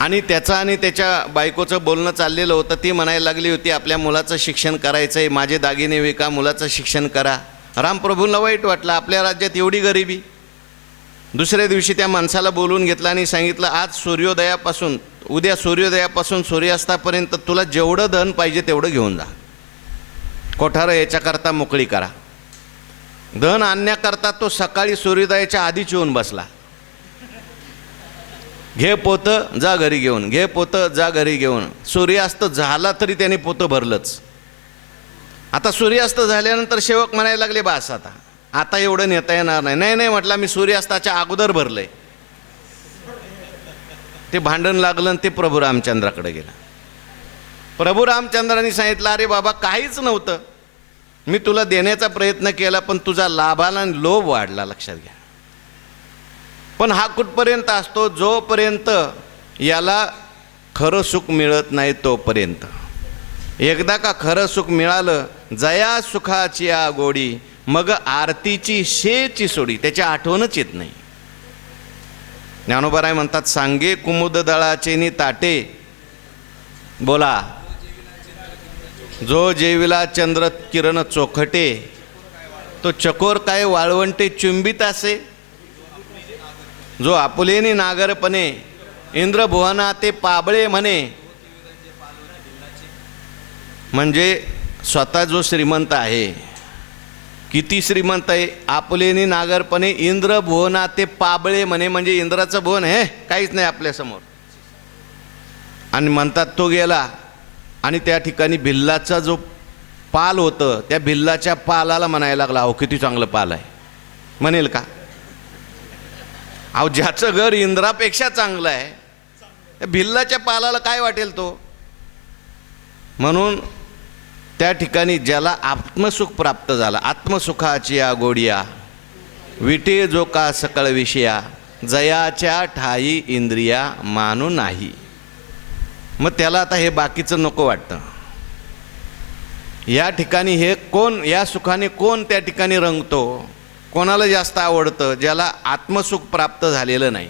आणि त्याचा आणि त्याच्या बायकोचं बोलणं चाललेलं होतं. ती म्हणायला लागली होती आपल्या मुलाचं शिक्षण करायचं आहे, माझे दागिने विका, मुलाचं शिक्षण करा. रामप्रभूंना वाईट वाटलं, आपल्या राज्यात एवढी गरिबी. दुसऱ्या दिवशी त्या माणसाला बोलवून घेतलं आणि सांगितलं, आज सूर्योदयापासून उद्या सूर्योदयापासून सूर्यास्तापर्यंत तुला जेवढं धन पाहिजे तेवढं घेऊन जा. कोठारं याच्याकरता मोकळी करा. धन आणण्याकरता तो सकाळी सूर्योदयाच्या आधीच येऊन बसला. घे पोतं जा घरी घेऊन, घे पोतं जा घरी घेऊन. सूर्यास्त झाला तरी त्याने पोतं भरलंच. आता सूर्यास्त झाल्यानंतर सेवक म्हणायला लागले, बास आता एवढं नेता येणार नाही. नाही नाही म्हटलं, मी सूर्यास्ताच्या अगोदर भरलंय. ते भांडण लागलं आणि ते प्रभू रामचंद्राकडे गेलं. प्रभू रामचंद्रांनी सांगितलं, अरे बाबा काहीच नव्हतं, मी तुला देण्याचा प्रयत्न केला पण तुझा लाभाला आणि लोभ वाढला, लक्षात घ्या. पण हा कुठपर्यंत असतो, जोपर्यंत याला खरं सुख मिळत नाही तोपर्यंत. एकदा का खरं सुख मिळालं, जया सुखाची आ गोडी, मग आरतीची शेची सोडी, त्याची आठवणच येत नाही. ज्ञानोबाराय म्हणतात, सांगे कुमुद दळाचे नि ताटे, बोला, जो जेविला चंद्र किरण चोखटे, तो चकोर काय वाळवंटे चुंबित असे. जो आपुलेनी नागरपणे, इंद्रभुवना ते पाबळे म्हणे. म्हणजे स्वतः जो श्रीमंत आहे, किती श्रीमंत आहे, आपुलेनी नागरपणे इंद्रभुवना ते पाबळे म्हणे. म्हणजे इंद्राचं भुवन हे काहीच नाही आपल्यासमोर. आणि म्हणतात तो गेला आणि त्या ठिकाणी भिल्लाचा जो पाल होतं, त्या भिल्लाच्या पालाला म्हणायला लागला, अहो किती चांगलं पाल आहे. म्हणेल का? अहो ज्याचं घर इंद्रापेक्षा चांगलं आहे, त्या भिल्लाच्या पालाला काय वाटेल तो. म्हणून त्या ठिकाणी ज्याला आत्मसुख प्राप्त झालं, आत्मसुखाची या गोडिया, विटे जो का सकळ विषया, जयाच्या ठाई इंद्रिया मानू नाही. मग त्याला आता हे बाकीचं नको वाटतं. या ठिकाणी हे कोण, या सुखाने कोण त्या ठिकाणी रंगतो, कोणाला जास्त आवडतं, ज्याला आत्मसुख प्राप्त झालेलं नाही.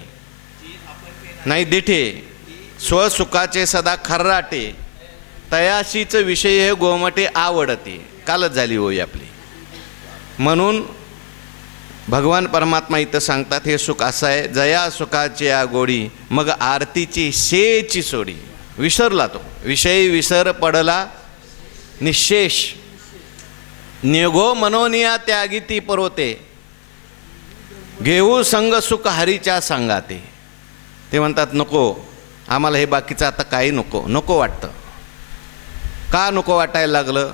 नाही दिठे स्वसुखाचे सदा खर्राटे, तयाशीच विषय हे गोमटे आवडते. कालच झाली होई आपली. म्हणून भगवान परमात्मा इथं सांगतात, हे सुख असं आहे, जया सुखाची या गोडी, मग आरतीची शेची सोडी. विसरला तो विषय, विसर पडला निशेष, निघो मनोनिया त्यागी ती परोते, घेऊ संग सुख हरीच्या सांगाते. ते म्हणतात, नको आम्हाला हे बाकीचं आता काही नको वाटतं. का नको वाटायला लागलं?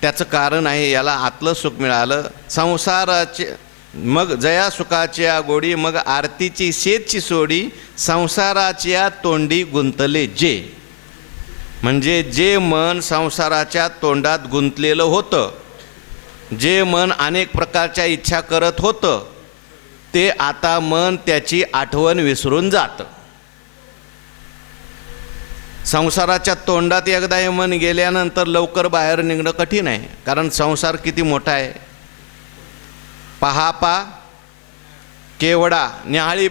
त्याचं कारण आहे, याला आतलं सुख मिळालं, संसाराचे मग जया सुखाच्या गोडी, मग आरतीची शेची सोडी, संसाराच्या तोंडी गुंतले जे. म्हणजे जे मन संसाराच्या तोंडात गुंतलेलं होतं, जे मन अनेक प्रकारच्या इच्छा करत होतं, ते आता मन त्याची आठवण विसरून जातं. संसाराच्या तोंडात एकदा हे मन गेल्यानंतर लवकर बाहेर निघणं कठीण आहे. कारण संसार किती मोठा आहे. पहा केवडा, न्याहाळी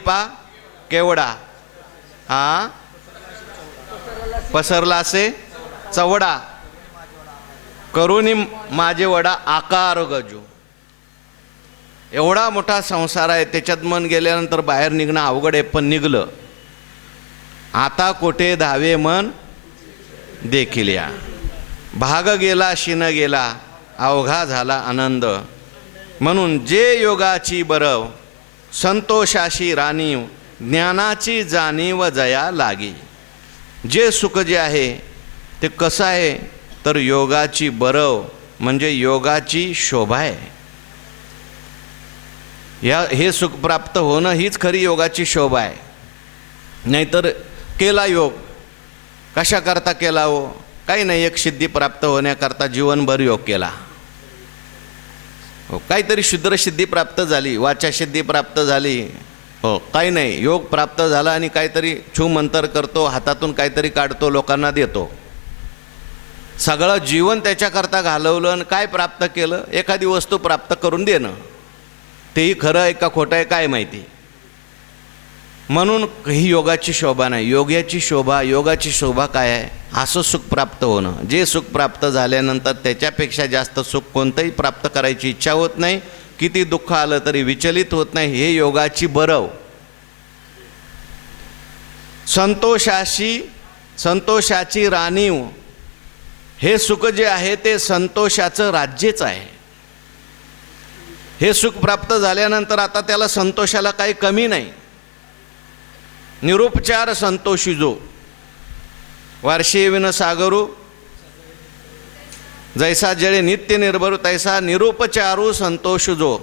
केवडा, हा पसरला असे चवडा, करुणी माझे वडा आकार गजू. एवढा मोठा संसार आहे, त्याच्यात मन गेल्यानंतर बाहेर निघणं अवघड आहे. पण निघलं. आता कोठे धावे मन देखील या, भाग गेला शिन गेला, अवघा झाला आनंद. म्हणून जे योगाची बरव, संतोषाशी राणीव, ज्ञानाची जाणीव जया लागी. जे सुख जे आहे ते कसं आहे, तर योगाची बरव म्हणजे योगाची शोभा आहे. हे सुख प्राप्त होणं हीच खरी योगाची शोभा आहे. नाहीतर केला योग, कशाकरता केला हो? काही नाही, एक सिद्धी प्राप्त होण्याकरता जीवनभर योग केला हो. काहीतरी शुद्र सिद्धी प्राप्त झाली, वाचा सिद्धी प्राप्त झाली हो, काही नाही, योग प्राप्त झाला आणि काहीतरी छू मंतर करतो, हातातून काहीतरी काढतो, लोकांना देतो. सगळं जीवन त्याच्याकरता घालवलं आणि काय प्राप्त केलं? एखादी वस्तू प्राप्त करून देणं. तेही खरं आहे का खोटं आहे काय माहिती. म्हणून ही योगाची शोभा नाही. योगाची शोभा काय आहे? असं सुख प्राप्त होणं. जे सुख प्राप्त झाल्यानंतर त्याच्यापेक्षा जास्त सुख कोणतंही प्राप्त करायची इच्छा होत नाही. किती दुःख आलं तरी विचलित होत नाही. हे योगाची बरव. संतोषाची राणीव हे सुख जे आहे ते संतोषाचं राज्यच आहे. हे सुख प्राप्त झाल्यानंतर आता त्याला संतोषाला काही कमी नाही. निरुपचार संतोषी जो वार्षे विन सागरू जैसा जळे नित्य निर्भरू तैसा निरुपचारू संतोष जो.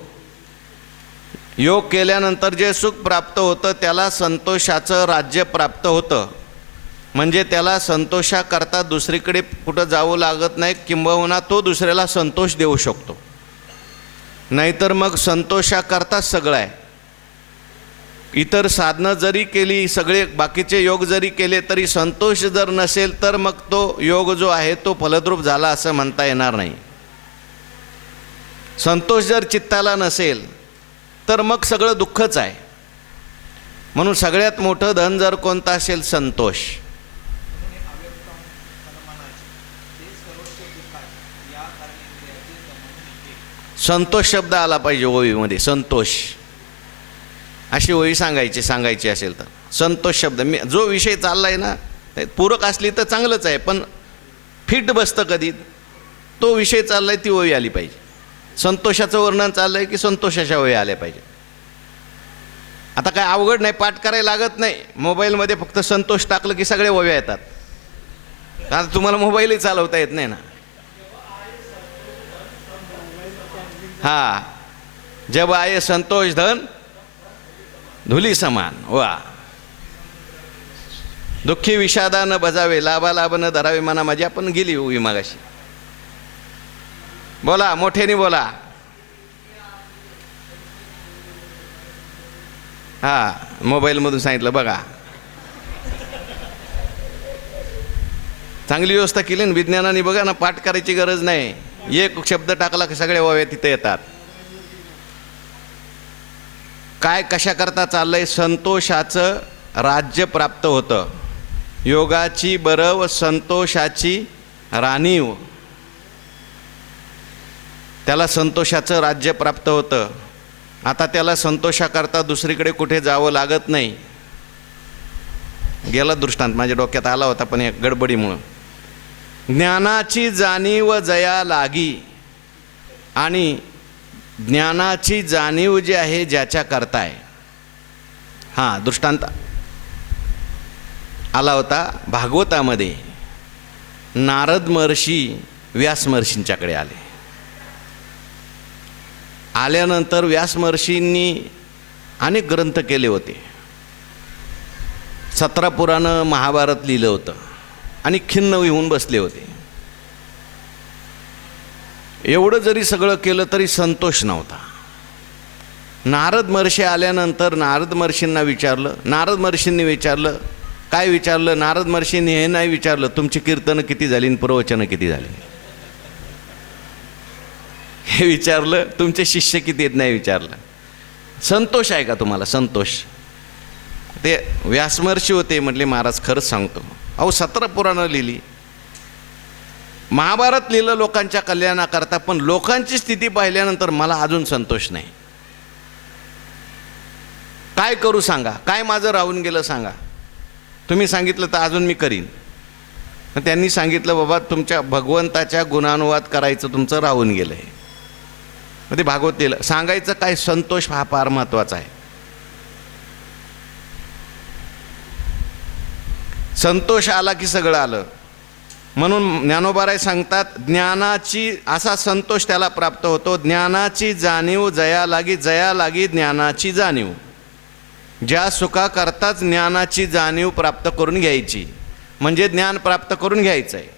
योग केल्यानंतर जे सुख प्राप्त होतं त्याला संतोषाचं राज्य प्राप्त होतं. म्हणजे त्याला संतोषाकरता दुसरीकडे कुठं जावं लागत नाही, किंबहुना तो दुसऱ्याला संतोष देऊ शकतो. नाहीतर मग संतोषाकरताच सगळं आहे. इतर साधनं जरी केली, सगळे बाकीचे योग जरी केले तरी संतोष जर नसेल तर मग तो योग जो आहे तो फलद्रूप झाला असं म्हणता येणार नाही. संतोष जर चित्ताला नसेल तर मग सगळं दुःखच आहे. म्हणून सगळ्यात मोठं धन जर कोणतं असेल संतोष. संतोष शब्द आला पाहिजे ओवीमध्ये. संतोष अशी ओवी सांगायची असेल तर संतोष शब्द. जो विषय चाललाय ना पूरक असली तर चांगलंच आहे, पण फिट बसतं कधी तो विषय चाललाय ती ओवी आली पाहिजे. संतोषाचं वर्णन चाललंय की संतोषाच्या ओवी आल्या पाहिजे. आता काय अवघड नाही, पाठ करायला लागत नाही. मोबाईलमध्ये फक्त संतोष टाकलं की सगळे ओव्या येतात. आता तुम्हाला मोबाईलही चालवता येत नाही ना. हा, जब आये संतोष धन धुली समान. वा. दुःखी विषादा न बजावे, लाभा लाभ न धरावे मना माझी. आपण गेली उभी मागाशी. बोला, मोठ्याने बोला. हा, मोबाईलमधून सांगितलं बघा. चांगली व्यवस्था केली ना विज्ञानाने. बघा ना, पाठ करायची गरज नाही. एक शब्द टाकला की सगळे ओव्या तिथे येतात. काय कशाकरता चाललंय? संतोषाचं राज्य प्राप्त होतं. योगाची बरव संतोषाची राणीव. त्याला संतोषाचं राज्य प्राप्त होतं. आता त्याला संतोषाकरता दुसरीकडे कुठे जावं लागत नाही. गेला दृष्टांत माझ्या डोक्यात आला होता पण या गडबडीमुळं. ज्ञानाची जाणीव जया लागी. आणि ज्ञानाची जाणीव जी आहे ज्याच्या करता आहे. हां, दृष्टांत आला होता भागवतामध्ये. नारद महर्षी व्यास महर्षींच्याकडे आले. आल्यानंतर व्यास महर्षींनी अनेक ग्रंथ केले होते. 17 पुराणं महाभारत लिहिलं होतं आणि खिन्न होऊन बसले होते. एवढं जरी सगळं केलं तरी संतोष नव्हता. नारद महर्षी आल्यानंतर नारद महर्षींना विचारलं. नारद महर्षींनी विचारलं. काय विचारलं? नारद महर्षींनी हे नाही विचारलं तुमची कीर्तनं किती झाली आणि प्रवचनं किती झाली. हे विचारलं तुमचे शिष्य किती आहेत नाही विचारलं. संतोष आहे का तुम्हाला? संतोष. ते व्यास महर्षी होते. म्हटले महाराज खरंच सांगतो. अहो 17 पुराणं लिहिली, महाभारत लिहिलं लोकांच्या कल्याणाकरता, पण लोकांची स्थिती पाहिल्यानंतर मला अजून संतोष नाही. काय करू सांगा? काय माझं राहून गेलं सांगा? तुम्ही सांगितलं तर अजून मी करीन. त्यांनी सांगितलं बाबा तुमच्या भगवंताच्या गुणानुवाद करायचं तुमचं राहून गेलं आहे. मग ते भागवत लिहिलं. सांगायचं काय? संतोष हा फार महत्त्वाचा आहे. संतोष आला की सगळं आलं. म्हणून ज्ञानोबाराय सांगतात ज्ञानाची असा संतोष त्याला प्राप्त होतो. ज्ञानाची जाणीव जया लागी. जया लागी ज्ञानाची जाणीव. ज्या सुखाकरताच ज्ञानाची जाणीव प्राप्त करून घ्यायची. म्हणजे ज्ञान प्राप्त करून घ्यायचं आहे.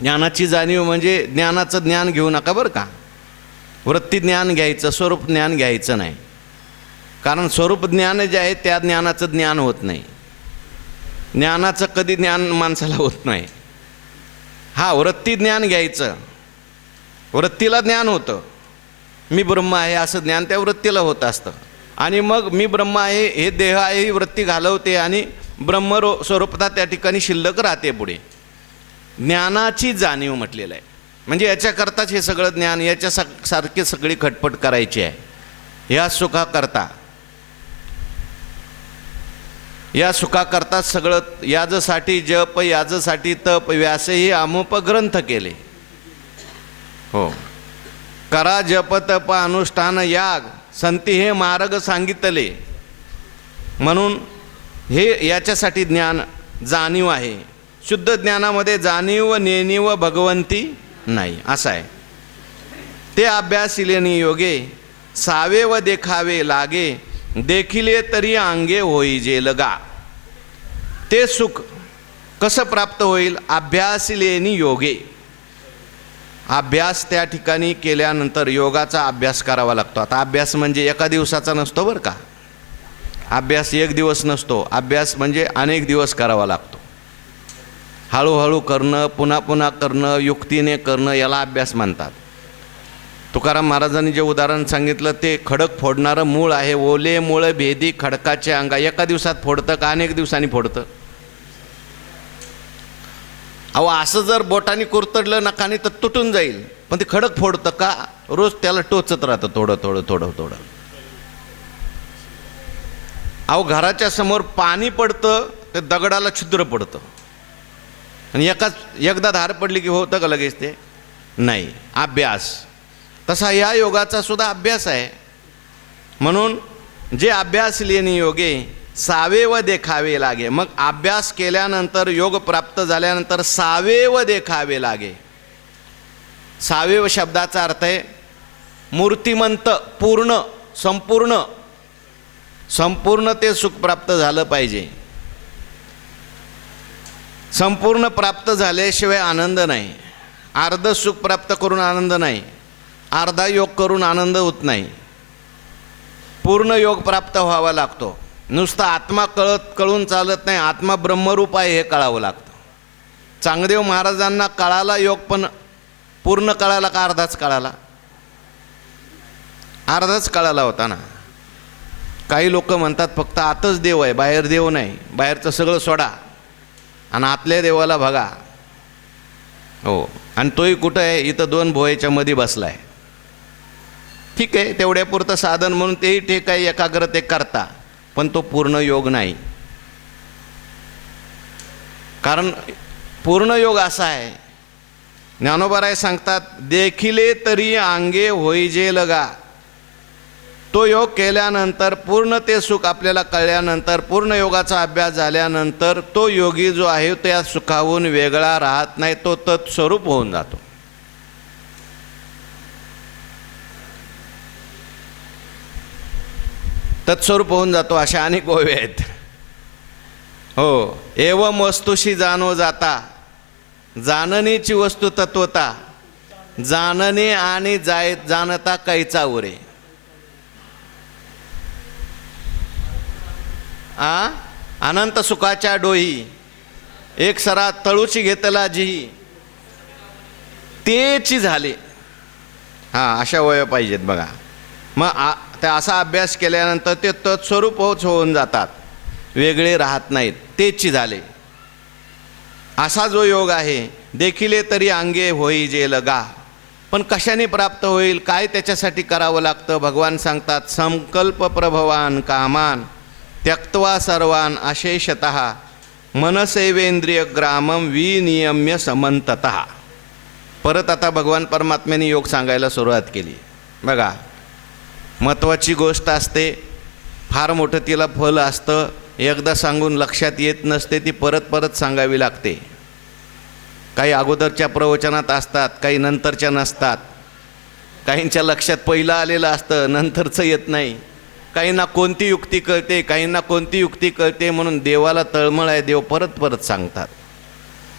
ज्ञानाची जाणीव म्हणजे ज्ञानाचं ज्ञान घेऊ नका बरं का. वृत्ती ज्ञान घ्यायचं, स्वरूप ज्ञान घ्यायचं नाही. कारण स्वरूप ज्ञान जे आहे त्या ज्ञानाचं ज्ञान होत नाही. ज्ञानाचं कधी ज्ञान माणसाला होत नाही. हा, वृत्ती ज्ञान घ्यायचं. वृत्तीला ज्ञान होतं. मी ब्रह्म आहे असं ज्ञान त्या वृत्तीला होत असतं. आणि मग मी ब्रह्म आहे हे देह आहे ही वृत्ती घालवते आणि ब्रह्म स्वरूपता त्या ठिकाणी शिल्लक राहते पुढे. ज्ञानाची जाणीव म्हटलेलं आहे. म्हणजे याच्याकरताच हे सगळं ज्ञान, सारखी सगळी खटपट करायची आहे. या सुखाकरता, या सुखाकरता सगळं, याजसाठी जप याजसाठी तप व्यासही अमुप ग्रंथ केले. हो, करा जप तप अनुष्ठान याग संती हे मार्ग सांगितले. म्हणून हे याच्यासाठी ज्ञान जाणीव आहे. शुद्ध ज्ञानामध्ये जाणीव नेणीव भगवंती नाही असं आहे. ते अभ्यासिलेनी योगे सावे व देखावे लागे देखिले तरी अंगे होईजे लगा. ते सुख कसं प्राप्त होईल? अभ्यासिलेनी योगे. अभ्यास त्या ठिकाणी केल्यानंतर योगाचा अभ्यास करावा लागतो. आता अभ्यास म्हणजे एका दिवसाचा नसतो बरं का. अभ्यास एक दिवस नसतो. अभ्यास म्हणजे अनेक दिवस करावा लागतो. हळूहळू करणं, पुन्हा पुन्हा करणं, युक्तीने करणं, याला अभ्यास म्हणतात. तुकाराम महाराजांनी जे उदाहरण सांगितलं ते खडक फोडणारं मूळ आहे. ओले मूळ भेदी खडकाचे अंगा. एका दिवसात फोडतं का अनेक दिवसांनी फोडतं? अहो, असं जर बोटाने कुरतडलं नकाने तर तुटून जाईल, पण ते खडक फोडतं का? रोज त्याला टोचत राहतं थोडं थोडं थोडं थोडं. अहो, घराच्या समोर पाणी पडतं ते दगडाला छिद्र पडतं, आणि एकदा धार पडली की होतं का लगेच? ते नाही. अभ्यास तसा या योगाचा सुद्धा अभ्यास आहे. म्हणून जे अभ्यास लेणी योगे सावे व देखावे लागे. मग अभ्यास केल्यानंतर, योग प्राप्त झाल्यानंतर सावे व देखावे लागे. सावेव शब्दाचा अर्थ आहे मूर्तिमंत, पूर्ण, संपूर्ण. संपूर्ण ते सुख प्राप्त झालं पाहिजे. संपूर्ण प्राप्त झाल्याशिवाय आनंद नाही. अर्ध सुख प्राप्त करून आनंद नाही. अर्धा योग करून आनंद होत नाही. पूर्ण योग प्राप्त व्हावा लागतो. नुसतं आत्मा कळून चालत नाही. आत्मा ब्रह्मरूप आहे हे कळावं लागतं. चांगदेव महाराजांना कळाला योग, पण पूर्ण कळाला का अर्धाच कळाला? अर्धाच कळाला होता ना. काही लोक म्हणतात फक्त आतच देव आहे, बाहेर देव नाही. बाहेरचं सगळं सोडा आणि आतल्या देवाला बघा. हो, आणि तोही कुठं आहे? इथं दोन भोयेच्या मध्ये बसलाय. ठीक आहे, तेवढ्यापुरतं साधन म्हणून तेही ठीक आहे, एकाग्रते करता, पण तो पूर्ण योग नाही. कारण पूर्ण योग असा आहे, ज्ञानोबाराय सांगतात, देखिले तरी अंगे होईजे लगा. तो योग केल्यानंतर, पूर्ण ते सुख आपल्याला कळल्यानंतर, पूर्ण योगाचा अभ्यास झाल्यानंतर तो योगी जो आहे त्या सुखाहून वेगळा राहत नाही. तो तत्स्वरूप होऊन जातो. तत्स्वरूप होऊन जातो. अशा अनेक ओव्या आहेत. हो, एवं वस्तुशी जाणो जाता जाणनीची वस्तू तत्वता जाणणे आणि जाणता कैचा उरे. अनंत सुखाच्या डोही एक सरा तळूची घेतला जी तेची झाले. अशा वय पाहिजेत बघा. मग त्या असा अभ्यास केल्यानंतर ते तत्स्वरूप होऊन जातात, वेगळे राहत नाहीत, तेची झाले. असा जो योग आहे, देखिले तरी अंगे होई जे लगा. पण कशाने प्राप्त होईल? काय त्याच्यासाठी करावं लागतं? भगवान सांगतात, संकल्प प्रभवान कामान त्यक्त्वा सर्वान अशेषतः मनसेवेंद्रिय ग्रामम विनियम्य समंततः. परत आता भगवान परमात्म्याने योग सांगायला सुरुवात केली. बघा, महत्त्वाची गोष्ट असते, फार मोठं तिला फल असतं. एकदा सांगून लक्षात येत नसते, ती परत परत सांगावी लागते. काही अगोदरच्या प्रवचनात असतात, काही नंतरच्या नसतात. काहींच्या लक्षात पहिलं आलेलं असतं, नंतरचं येत नाही. काहींना कोणती युक्ती कळते, काहींना कोणती युक्ती कळते, म्हणून देवाला तळमळ आहे, देव परत परत सांगतात.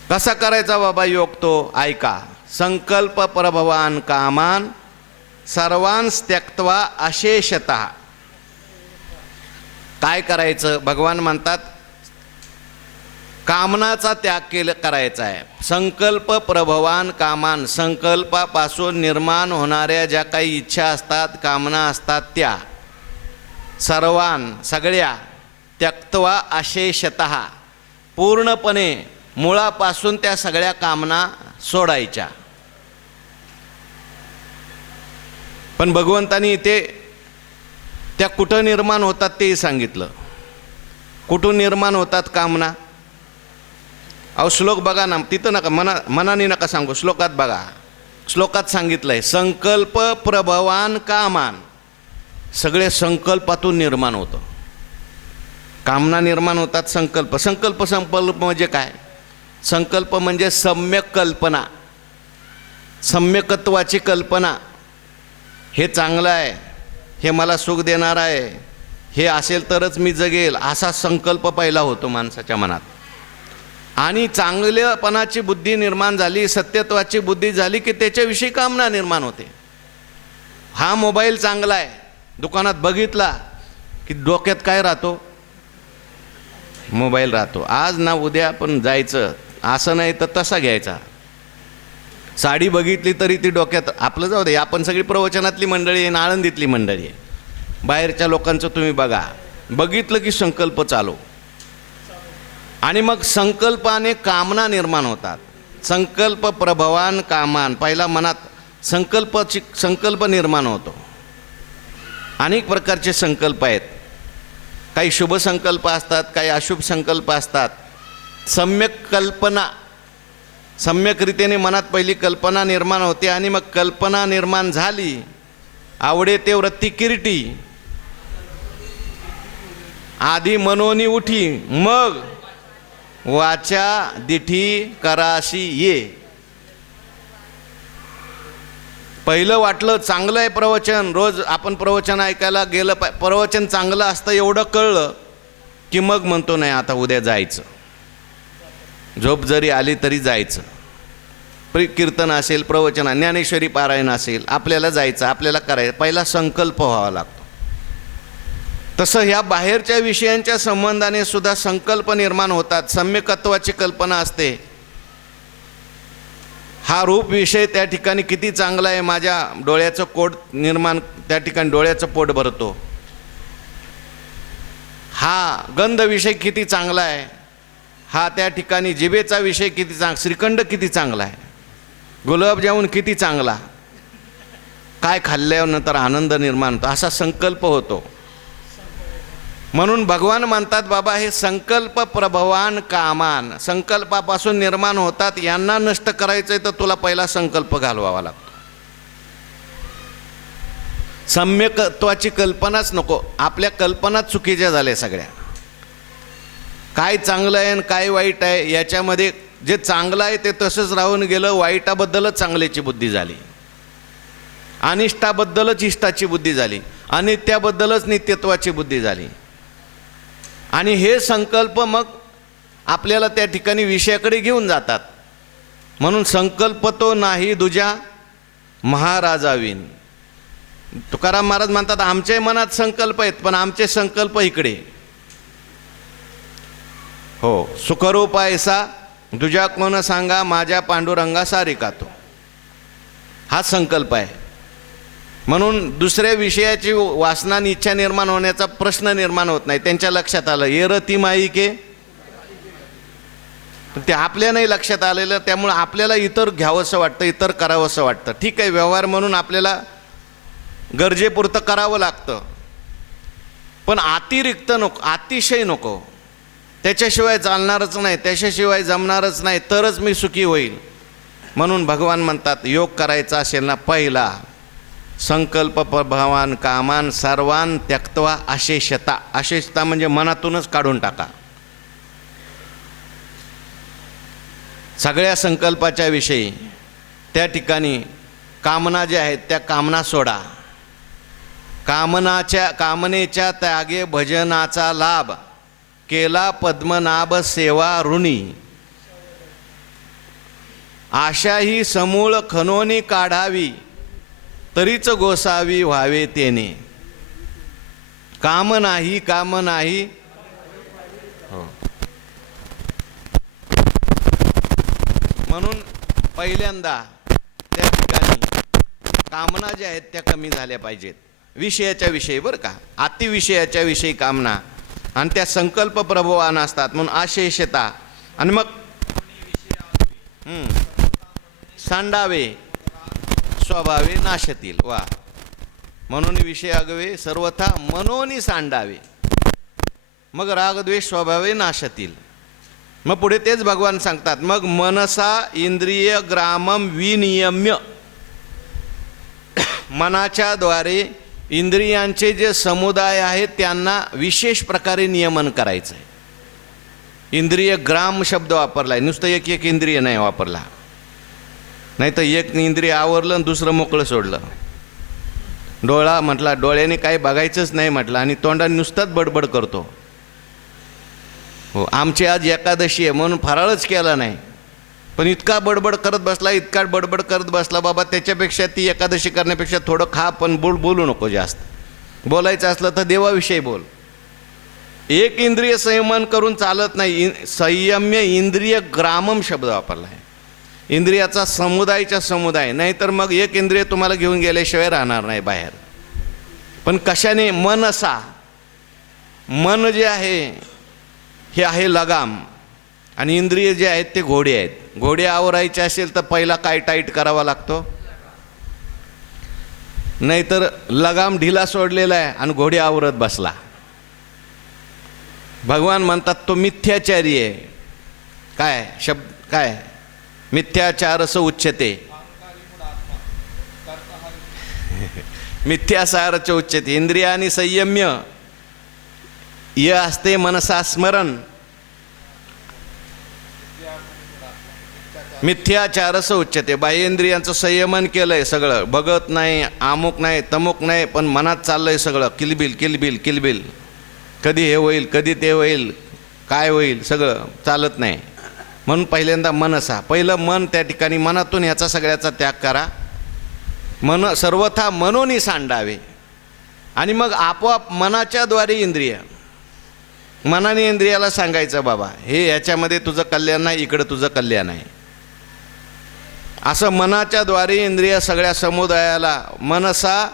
कसा करायचा बाबा योग? तो ऐका. संकल्प प्रभवान कामान सर्वांस त्यक्त्वा अशेषतः. काय करायचं? भगवान म्हणतात कामनाचा त्याग करायचा आहे. संकल्प प्रभवान कामान, संकल्पापासून निर्माण होणाऱ्या ज्या काही इच्छा असतात, कामना असतात, त्या सर्वान सगळ्या त्यक्त्वा अशेषतः पूर्णपणे मुळापासून त्या सगळ्या कामना सोडायच्या. पण भगवंतानी इथे त्या कुठं निर्माण होतात तेही सांगितलं. कुठून निर्माण होतात कामना? अहो श्लोक बघा ना, तिथं नका मनाने नका सांगू, श्लोकात बघा. श्लोकात सांगितलंय संकल्प प्रभवान कामान. सगळे संकल्पातून निर्माण होतं. कामना निर्माण होतात संकल्प. संकल्प म्हणजे काय? संकल्प म्हणजे सम्यक कल्पना, सम्यकत्वाची कल्पना. हे चांगलं आहे, हे मला सुख देणार आहे, हे असेल तरच मी जगेल, असा संकल्प पहिला होतो माणसाच्या मनात. आणि चांगलेपणाची बुद्धी निर्माण झाली, सत्यत्वाची बुद्धी झाली की त्याच्याविषयी कामना निर्माण होते. हा मोबाईल चांगला आहे, दुकानात बघितला की डोक्यात काय राहतो? मोबाईल राहतो. आज ना उद्या पण जायचं, असं नाही तर तसा घ्यायचा. साडी बघितली तरी ती डोक्यात, आपलं जाऊ दे, आपण सगळी प्रवचनातली मंडळी आहे, आळंदीतली मंडळी आहे. बाहेरच्या लोकांचं तुम्ही बघा, बघितलं की संकल्प चालू. आणि मग संकल्पाने कामना निर्माण होतात. संकल्प प्रभवान कामान. पहिला मनात संकल्प निर्माण होतो. अनेक प्रकारचे संकल्प आहेत. काही शुभ संकल्प असतात, काही अशुभ संकल्प असतात. सम्यक कल्पना, सम्यक रीतीने मनात पहिली कल्पना निर्माण होते. आणि मग कल्पना निर्माण झाली, आवडे ते वृत्ती किरीटी, आधी मनोनी उठी, मग वाचा दिठी कराशी ये. पहिलं वाटलं चांगलं आहे प्रवचन, रोज आपण प्रवचन ऐकायला गेलं, प्रवचन चांगलं असतं एवढं कळलं की मग म्हणतो नाही आता उद्या जायचं. झोप जरी आली तरी जायचं. कीर्तन असेल, प्रवचन, ज्ञानेश्वरी पारायण असेल, आपल्याला जायचं, आपल्याला करायचं. पहिला संकल्प व्हावा लागतो. तसं ह्या बाहेरच्या विषयांच्या संबंधाने सुद्धा संकल्प निर्माण होतात. सम्यकत्वाची कल्पना असते. हा रूप विषय त्या ठिकाणी किती चांगला आहे, माझ्या डोळ्याचं कोड निर्माण, त्या ठिकाणी डोळ्याचं पोट भरतो. हा गंध विषय किती चांगला आहे, हा त्या ठिकाणी जिभेचा विषय किती श्रीखंड किती चांगला आहे, गुलाबजामुन किती चांगला, काय खाल्ल्यानंतर आनंद निर्माण होतो, असा संकल्प होतो. म्हणून भगवान म्हणतात बाबा हे संकल्प प्रभवान कामान. संकल्पापासून निर्माण होतात. यांना नष्ट करायचंय तर तुला पहिला संकल्प घालवावा लागतो. सम्यकत्वाची कल्पनाच नको. आपल्या कल्पनाच चुकीच्या झाल्या सगळ्या. काय चांगलं आहे आणि काय वाईट आहे याच्यामध्ये जे चांगलं आहे ते तसंच राहून गेलं. वाईटाबद्दलच चांगल्याची बुद्धी झाली, अनिष्टाबद्दलच इष्टाची बुद्धी झाली, अनित्याबद्दलच नित्यत्वाची बुद्धी झाली. आणि हे संकल्प मग आपल्याला त्या ठिकाणी विषयाकडे घेऊन जातात. म्हणून संकल्प तो नाही दुजा महाराजावीन. तुकाराम महाराज म्हणतात आमच्या मनात संकल्प आहेत पण आमचे संकल्प इकडे. हो, सुखरूप ऐसा दुजा कोण सांगा, माझ्या पांडुरंगा सारिका तो. हा संकल्प आहे. म्हणून दुसऱ्या विषयाची वासना आणि इच्छा निर्माण होण्याचा प्रश्न निर्माण होत नाही. त्यांच्या लक्षात आलं ये रती माई के, ते आपल्या नाही लक्षात आलेलं. त्यामुळे आपल्याला इतर घ्यावंसं वाटतं, इतर करावंसं वाटतं. ठीक आहे, व्यवहार म्हणून आपल्याला गरजेपुरतं करावं लागतं, पण अतिरिक्त नको, अतिशय नको. त्याच्याशिवाय चालणारच नाही, त्याच्याशिवाय जमणारच नाही, तरच मी सुखी होईल. म्हणून भगवान म्हणतात योग करायचा असेल ना, पहिला संकल्प प्रभवान कामान सर्वान त्यक्त्वा अशेषता. अशेषता म्हणजे मनातूनच काढून टाका. सगळ्या संकल्पाच्या विषयी त्या ठिकाणी कामना ज्या आहेत त्या कामना सोडा. कामनेच्या त्यागे भजनाचा लाभ केला पद्मनाभ सेवा ऋणी. आशा ही समूळ खणोनी काढावी तरीच गोसावी व्हावे तेने. काम नाही, काम नाही. हो, म्हणून पहिल्यांदा त्या ठिकाणी कामना ज्या आहेत त्या कमी झाल्या पाहिजेत. विषयाच्या विषयी बरं का, अतिविषयाच्या विषयी कामना, आणि त्या संकल्प प्रभवान असतात म्हणून अशेषता. आणि मग सांडावे स्वभावे नाशतील. वा. म्हणून विषय आगवे सर्वथा मनोनी सांडावे, मग रागद्वेष स्वभावे नाशतील. मग पुढे तेच भगवान सांगतात, मग मनसा इंद्रिय ग्रामम विनियम्य, मनाच्या द्वारे इंद्रियांचे जे समुदाय आहेत त्यांना विशेष प्रकारे नियमन करायचं आहे. इंद्रिय ग्राम शब्द वापरला आहे, नुसतं एक एक इंद्रिय नाही वापरला. नाही तर एक इंद्रिय आवरलं आणि दुसरं मोकळं सोडलं. डोळा म्हटला, डोळ्याने काही बघायचंच नाही म्हटलं, आणि तोंडाने नुसताच बडबड करतो. हो, आमची आज एकादशी आहे म्हणून फराळच केला नाही, पण इतका बडबड करत बसला, इतका बडबड करत बसला बाबा, त्याच्यापेक्षा ती एकादशी करण्यापेक्षा थोडं खा, पण बोलू नको जास्त. बोलायचं असलं तर देवाविषयी बोल. एक इंद्रिय संयमन करून चालत नाही. संयम्य इंद्रिय ग्रामम शब्द वापरला आहे, इंद्रियाचा समुदायचा समुदाय. नाहीतर मग एक इंद्रिय तुम्हाला घेऊन गेल्याशिवाय राहणार नाही बाहेर. पण कशाने? मनसा. मन जे आहे हे आहे लगाम, आणि इंद्रिय जे आहेत ते घोडे आहेत. घोडे आवरायचे असेल तर पहिला काय टाईट करावा लागतो? नाहीतर लगाम ढिला सोडलेला आहे आणि घोडे आवरत बसला. भगवान म्हणतात तो मिथ्याचारी आहे. काय शब्द? काय? मिथ्याचारस उच्यते. मिथ्यासारच उच्यते. इंद्रियानी संयम्य य असते मनसा स्मरण. मिथ्याचारस उच्यते. बाह्येंद्रियांचं संयमन केलंय सगळं, बघत नाही, अमुक नाही, तमुक नाही, पण मनात चाललंय सगळं किलबिल किलबिल किलबिल. कधी हे होईल, कधी ते होईल, काय होईल, सगळं चालत नाही. म्हणून पहिल्यांदा मनसा, पहिलं मन त्या ठिकाणी, मनातून ह्याचा सगळ्याचा त्याग करा. मन सर्वथा मनोनी सांडावे, आणि मग आपोआप मनाच्या द्वारे इंद्रिय, मनाने इंद्रियाला सांगायचं बाबा हे ह्याच्यामध्ये तुझं कल्याण नाही, इकडं तुझं कल्याण आहे. असं मनाच्या द्वारे इंद्रिय सगळ्या समुदायाला मनसा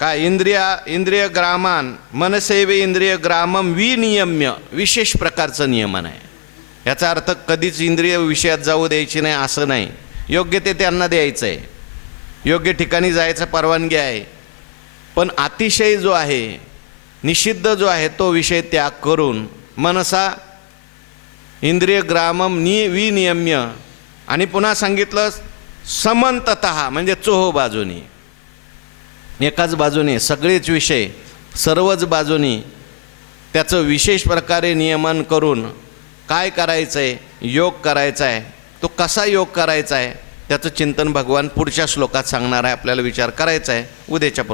काय इंद्रिय ग्रामान मनसेवे इंद्रिय ग्रामम विनियम्य, विशेष प्रकारचं नियमन आहे. याचा अर्थ कधीच इंद्रिय विषयात जाऊ द्यायची नाही असं नाही. योग्य ते त्यांना द्यायचं आहे, योग्य ठिकाणी जायचं परवानगी आहे. पण अतिशय जो आहे, निषिद्ध जो आहे तो विषय त्याग करून मनसा इंद्रिय ग्रामम विनियम्य. आणि पुन्हा सांगितलं समंततः, म्हणजे चोहो बाजूनी, एकाच बाजूने सगळेच विषय, सर्वच बाजूनी त्याचं विशेष प्रकारे नियमन करून काय करायचं आहे? योग करायचा आहे. तो कसा योग करायचा आहे त्याचं चिंतन भगवान पुढच्या श्लोकात सांगणार आहे. आपल्याला विचार करायचा आहे. उद्याच्या